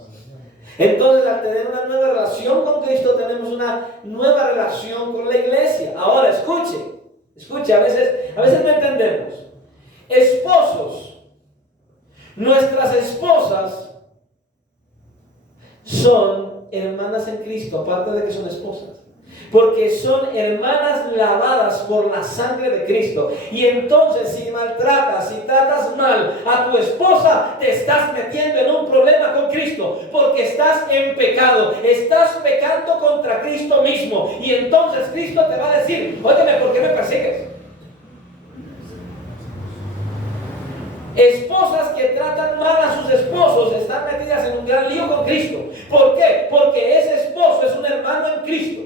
Entonces, al tener una nueva relación con Cristo, tenemos una nueva relación con la iglesia. Ahora, escuche, a veces no entendemos. Esposos, nuestras esposas son hermanas en Cristo, aparte de que son esposas. Porque son hermanas lavadas por la sangre de Cristo. Y entonces si maltratas, si tratas mal a tu esposa, te estás metiendo en un problema con Cristo. Porque estás en pecado. Estás pecando contra Cristo mismo. Y entonces Cristo te va a decir: óyeme, ¿por qué me persigues? Esposas que tratan mal a sus esposos están metidas en un gran lío con Cristo. ¿Por qué? Porque ese esposo es un hermano en Cristo.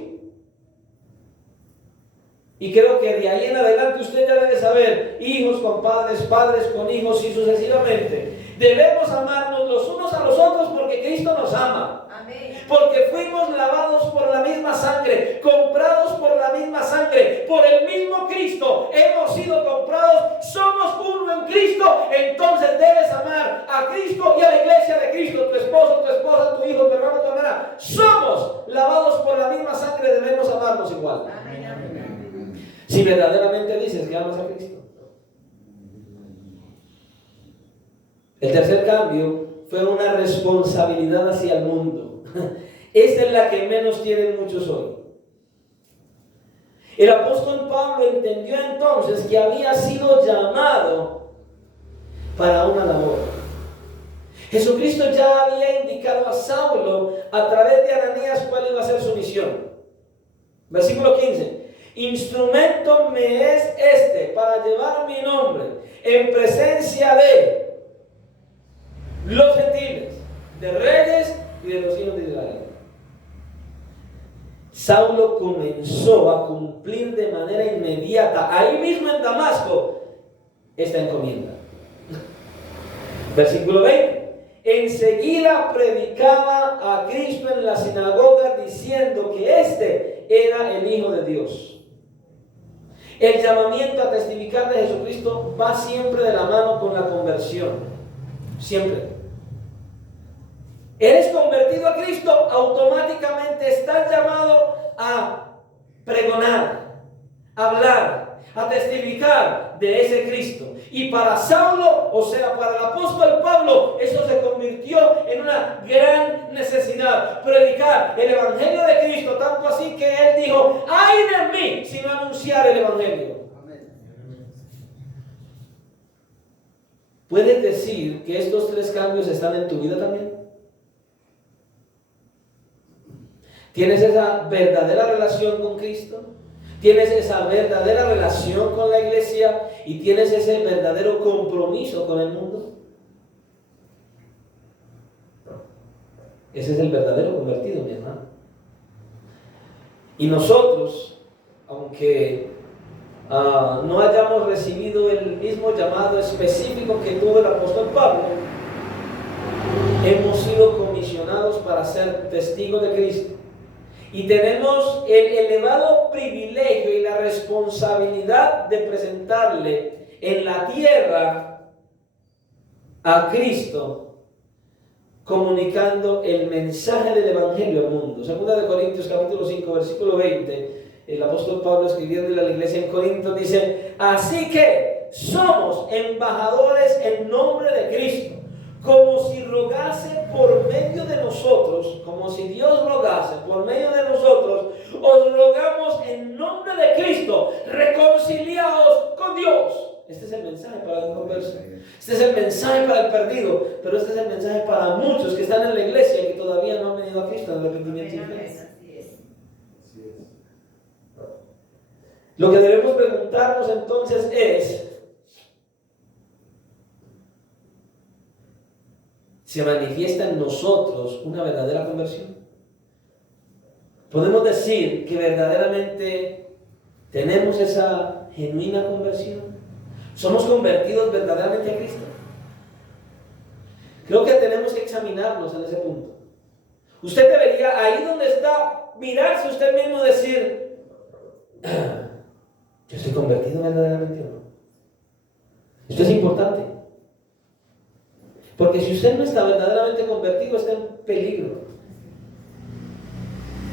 Y creo que de ahí en adelante usted ya debe saber: hijos con padres, padres con hijos y sucesivamente. Debemos amarnos los unos a los otros porque Cristo nos ama. Amén. Porque fuimos lavados por la misma sangre, comprados por la misma sangre, por el mismo Cristo. Hemos sido comprados, somos uno en Cristo. Entonces debes amar a Cristo y a la iglesia de Cristo. Tu esposo, tu esposa, tu hijo, tu hermano, tu hermana. Somos lavados por la misma sangre, debemos amarnos igual. Amén, amén. Si verdaderamente dices que amas a Cristo. El tercer cambio fue una responsabilidad hacia el mundo. Esta es la que menos tienen muchos hoy. El apóstol Pablo entendió entonces que había sido llamado para una labor. Jesucristo ya había indicado a Saulo a través de Ananías cuál iba a ser su misión. Versículo 15. instrumento me es este para llevar mi nombre en presencia de los gentiles, de reyes y de los hijos de Israel. Saulo comenzó a cumplir de manera inmediata, ahí mismo en Damasco, esta encomienda. Versículo 20. Enseguida predicaba a Cristo en la sinagoga diciendo que este era el Hijo de Dios. El llamamiento a testificar de Jesucristo va siempre de la mano con la conversión. Siempre. Eres convertido a Cristo, automáticamente estás llamado a pregonar, a hablar, a testificar de ese Cristo. Y para Saulo, o sea, para el apóstol Pablo, eso se convirtió en una gran necesidad. Predicar el Evangelio de Cristo, tanto así que él dijo: ¡ay de mí si no anunciar el Evangelio! ¿Puedes decir que estos tres cambios están en tu vida también? ¿Tienes esa verdadera relación con Cristo? ¿Tienes esa verdadera relación con la iglesia? ¿Y tienes ese verdadero compromiso con el mundo? Ese es el verdadero convertido, mi hermano. Y nosotros, aunque no hayamos recibido el mismo llamado específico que tuvo el apóstol Pablo, hemos sido comisionados para ser testigos de Cristo. Y tenemos el elevado privilegio y la responsabilidad de presentarle en la tierra a Cristo, comunicando el mensaje del Evangelio al mundo. Segunda de Corintios capítulo 5 versículo 20, el apóstol Pablo escribiendo a la iglesia en Corinto dice: así que somos embajadores en nombre de Cristo, como si rogase por medio de nosotros, como si Dios rogase por medio de nosotros, os rogamos en nombre de Cristo, reconciliaos con Dios. Este es el mensaje para el converso, este es el mensaje para el perdido, pero este es el mensaje para muchos que están en la iglesia y que todavía no han venido a Cristo en el arrepentimiento y fe. Lo que debemos preguntarnos entonces es: ¿se manifiesta en nosotros una verdadera conversión? ¿Podemos decir que verdaderamente tenemos esa genuina conversión? ¿Somos convertidos verdaderamente a Cristo? Creo que tenemos que examinarnos en ese punto. Usted debería, ahí donde está, mirarse usted mismo y decir: ¿yo estoy convertido verdaderamente o no? Esto es importante. Porque si usted no está verdaderamente convertido, está en peligro.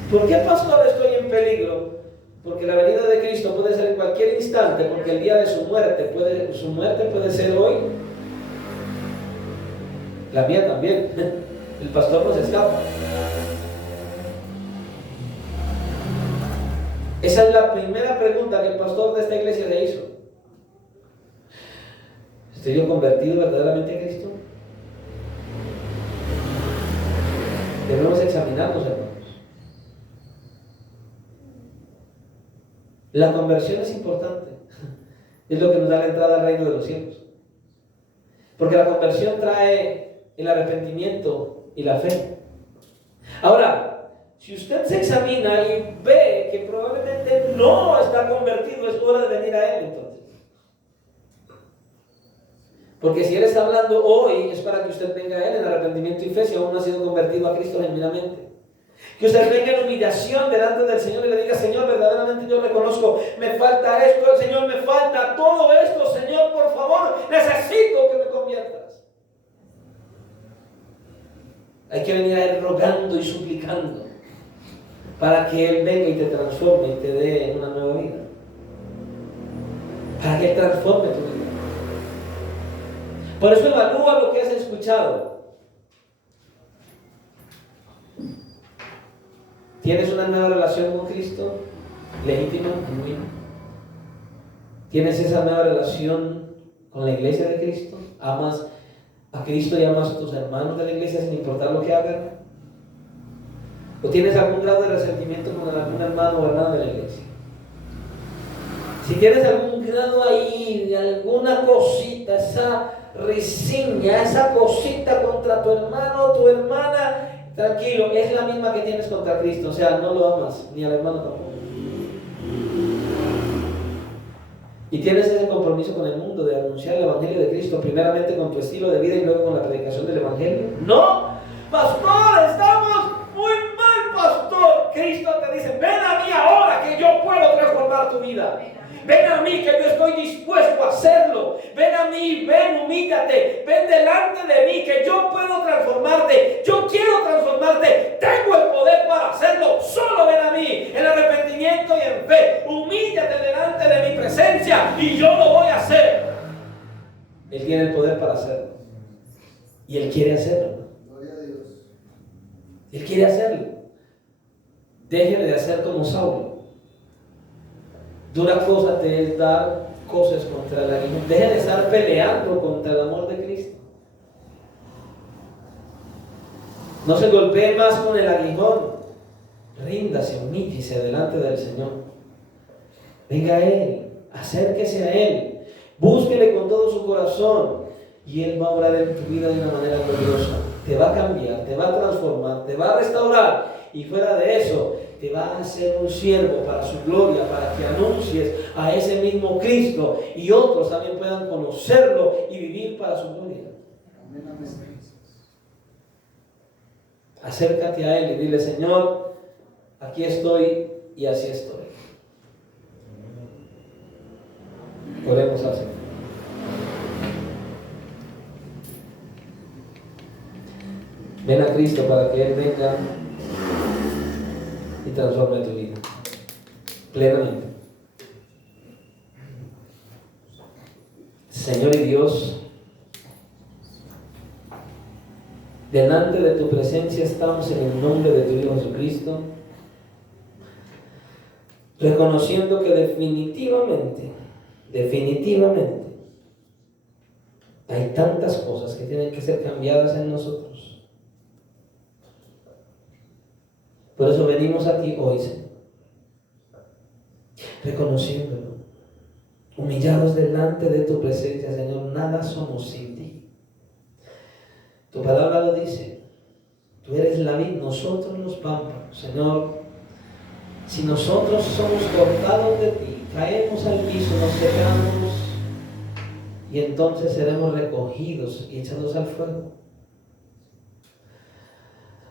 ¿Por qué, pastor, estoy en peligro? Porque la venida de Cristo puede ser en cualquier instante, porque el día de su muerte puede ser hoy. La mía también. El pastor no se escapa. Esa es la primera pregunta que el pastor de esta iglesia le hizo. ¿Estoy yo convertido verdaderamente a Cristo? Debemos examinarnos, hermanos. La conversión es importante. Es lo que nos da la entrada al reino de los cielos. Porque la conversión trae el arrepentimiento y la fe. Ahora, si usted se examina y ve que probablemente no está convertido, es hora de venir a Él entonces. Porque si Él está hablando hoy, es para que usted venga a Él en arrepentimiento y fe, si aún no ha sido convertido a Cristo genuinamente. Que usted venga en humillación delante del Señor y le diga: Señor, verdaderamente yo reconozco, me falta esto, Señor, me falta todo esto, Señor, por favor, necesito que me conviertas. Hay que venir a Él rogando y suplicando para que Él venga y te transforme y te dé una nueva vida. Para que Él transforme tu vida. Por eso evalúa lo que has escuchado. ¿Tienes una nueva relación con Cristo? Legítima, genuina. ¿Tienes esa nueva relación con la iglesia de Cristo? ¿Amas a Cristo y amas a tus hermanos de la iglesia sin importar lo que hagan? ¿O tienes algún grado de resentimiento con algún hermano o hermana de la iglesia? Si tienes algún grado ahí, de alguna cosita, esa risiña, esa cosita contra tu hermano o tu hermana, tranquilo, es la misma que tienes contra Cristo. O sea, no lo amas, ni al hermano tampoco. Y tienes ese compromiso con el mundo de anunciar el Evangelio de Cristo, primeramente con tu estilo de vida y luego con la predicación del Evangelio. No, pastor, estamos muy mal, pastor. Cristo te dice, ven a mí ahora que yo puedo transformar tu vida. Ven a mí que yo estoy dispuesto a hacerlo. Ven a mí, ven, humíllate. Ven delante de mí que yo puedo transformarte. Yo quiero transformarte. Tengo el poder para hacerlo. Solo ven a mí en arrepentimiento y en fe. Humíllate delante de mi presencia y yo lo voy a hacer. Él tiene el poder para hacerlo. Y Él quiere hacerlo. Gloria a Dios. Él quiere hacerlo. Deje de hacer como Saulo. Dura cosa te es dar cosas contra el aguijón. Deje de estar peleando contra el amor de Cristo. No se golpee más con el aguijón. Ríndase, humíllese delante del Señor. Venga a Él, acérquese a Él, búsquele con todo su corazón y Él va a obrar en tu vida de una manera gloriosa. Te va a cambiar, te va a transformar, te va a restaurar y fuera de eso te va a hacer un siervo para su gloria, para que anuncies a ese mismo Cristo y otros también puedan conocerlo y vivir para su gloria. Amén, amén. Acércate a Él y dile, Señor, aquí estoy y así estoy. Oremos al Señor. Ven a Cristo para que Él venga y transforme tu vida plenamente. Señor y Dios, delante de tu presencia estamos en el nombre de tu Hijo Jesucristo, reconociendo que definitivamente hay tantas cosas que tienen que ser cambiadas en nosotros. Por eso venimos a ti hoy, Señor, reconociéndolo, humillados delante de tu presencia, Señor. Nada somos sin ti. Tu palabra lo dice. Tú eres la vid, nosotros los pámpanos. Señor, si nosotros somos cortados de ti, caemos al piso, nos secamos y entonces seremos recogidos y echados al fuego.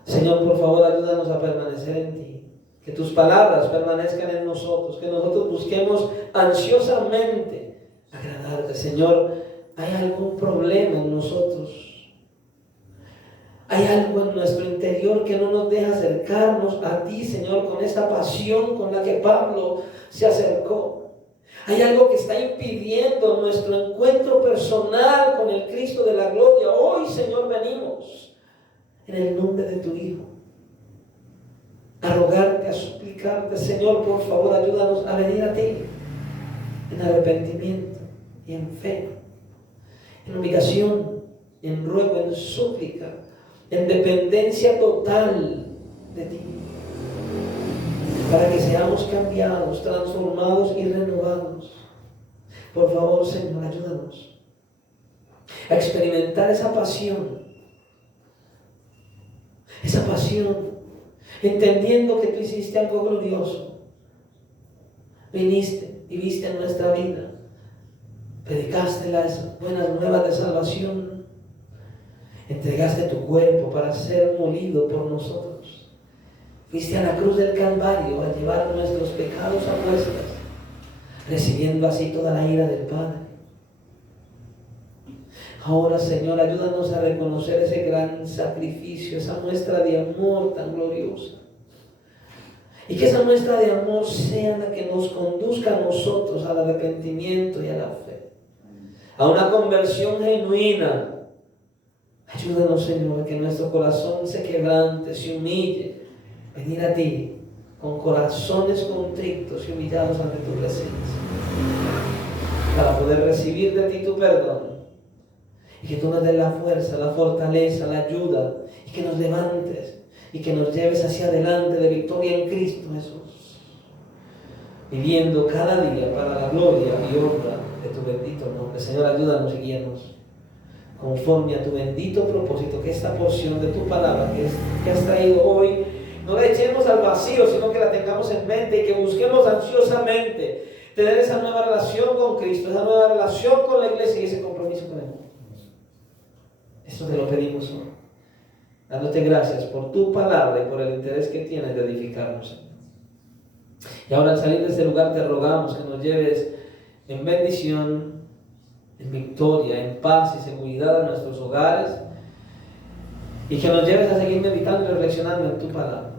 Señor, por favor, ayúdanos a permanecer en ti, que tus palabras permanezcan en nosotros, que nosotros busquemos ansiosamente agradarte. Señor, hay algún problema en nosotros, hay algo en nuestro interior que no nos deja acercarnos a ti, Señor, con esta pasión con la que Pablo se acercó. Hay algo que está impidiendo nuestro encuentro personal con el Cristo de la gloria. Hoy, Señor, venimos en el nombre de tu Hijo a rogarte, a suplicarte. Señor, por favor, ayúdanos a venir a ti en arrepentimiento y en fe, en humillación, en ruego, en súplica, en dependencia total de ti, para que seamos cambiados, transformados y renovados. Por favor, Señor, ayúdanos a experimentar esa pasión, entendiendo que tú hiciste algo glorioso. Viniste, viviste en nuestra vida, predicaste las buenas nuevas de salvación, entregaste tu cuerpo para ser molido por nosotros. Fuiste a la cruz del Calvario a llevar nuestros pecados a cuestas, recibiendo así toda la ira del Padre. Ahora, Señor, ayúdanos a reconocer ese gran sacrificio, esa muestra de amor tan gloriosa. Y que esa muestra de amor sea la que nos conduzca a nosotros al arrepentimiento y a la fe, a una conversión genuina. Ayúdanos, Señor, a que nuestro corazón se quebrante, se humille, venir a ti con corazones contritos y humillados ante tu presencia, para poder recibir de ti tu perdón. Y que tú nos des la fuerza, la fortaleza, la ayuda, y que nos levantes y que nos lleves hacia adelante de victoria en Cristo Jesús. viviendo cada día para la gloria y honra de tu bendito nombre. Señor, ayúdanos y guíanos conforme a tu bendito propósito, que esta porción de tu palabra que has traído hoy, no la echemos al vacío, sino que la tengamos en mente y que busquemos ansiosamente tener esa nueva relación con Cristo, esa nueva relación con la iglesia y ese compromiso con Él. Eso te lo pedimos hoy, dándote gracias por tu palabra y por el interés que tienes de edificarnos. Y ahora al salir de este lugar te rogamos que nos lleves en bendición, en victoria, en paz y seguridad a nuestros hogares, y que nos lleves a seguir meditando y reflexionando en tu palabra,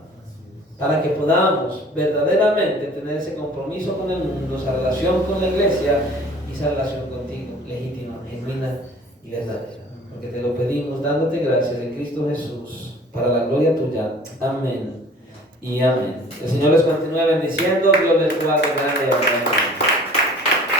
para que podamos verdaderamente tener ese compromiso con el mundo, esa relación con la iglesia y esa relación contigo, legítima, genuina y verdadera. Porque te lo pedimos dándote gracias en Cristo Jesús, para la gloria tuya. Amén y amén. El Señor les continúe bendiciendo. Dios les guarde grande. Amén.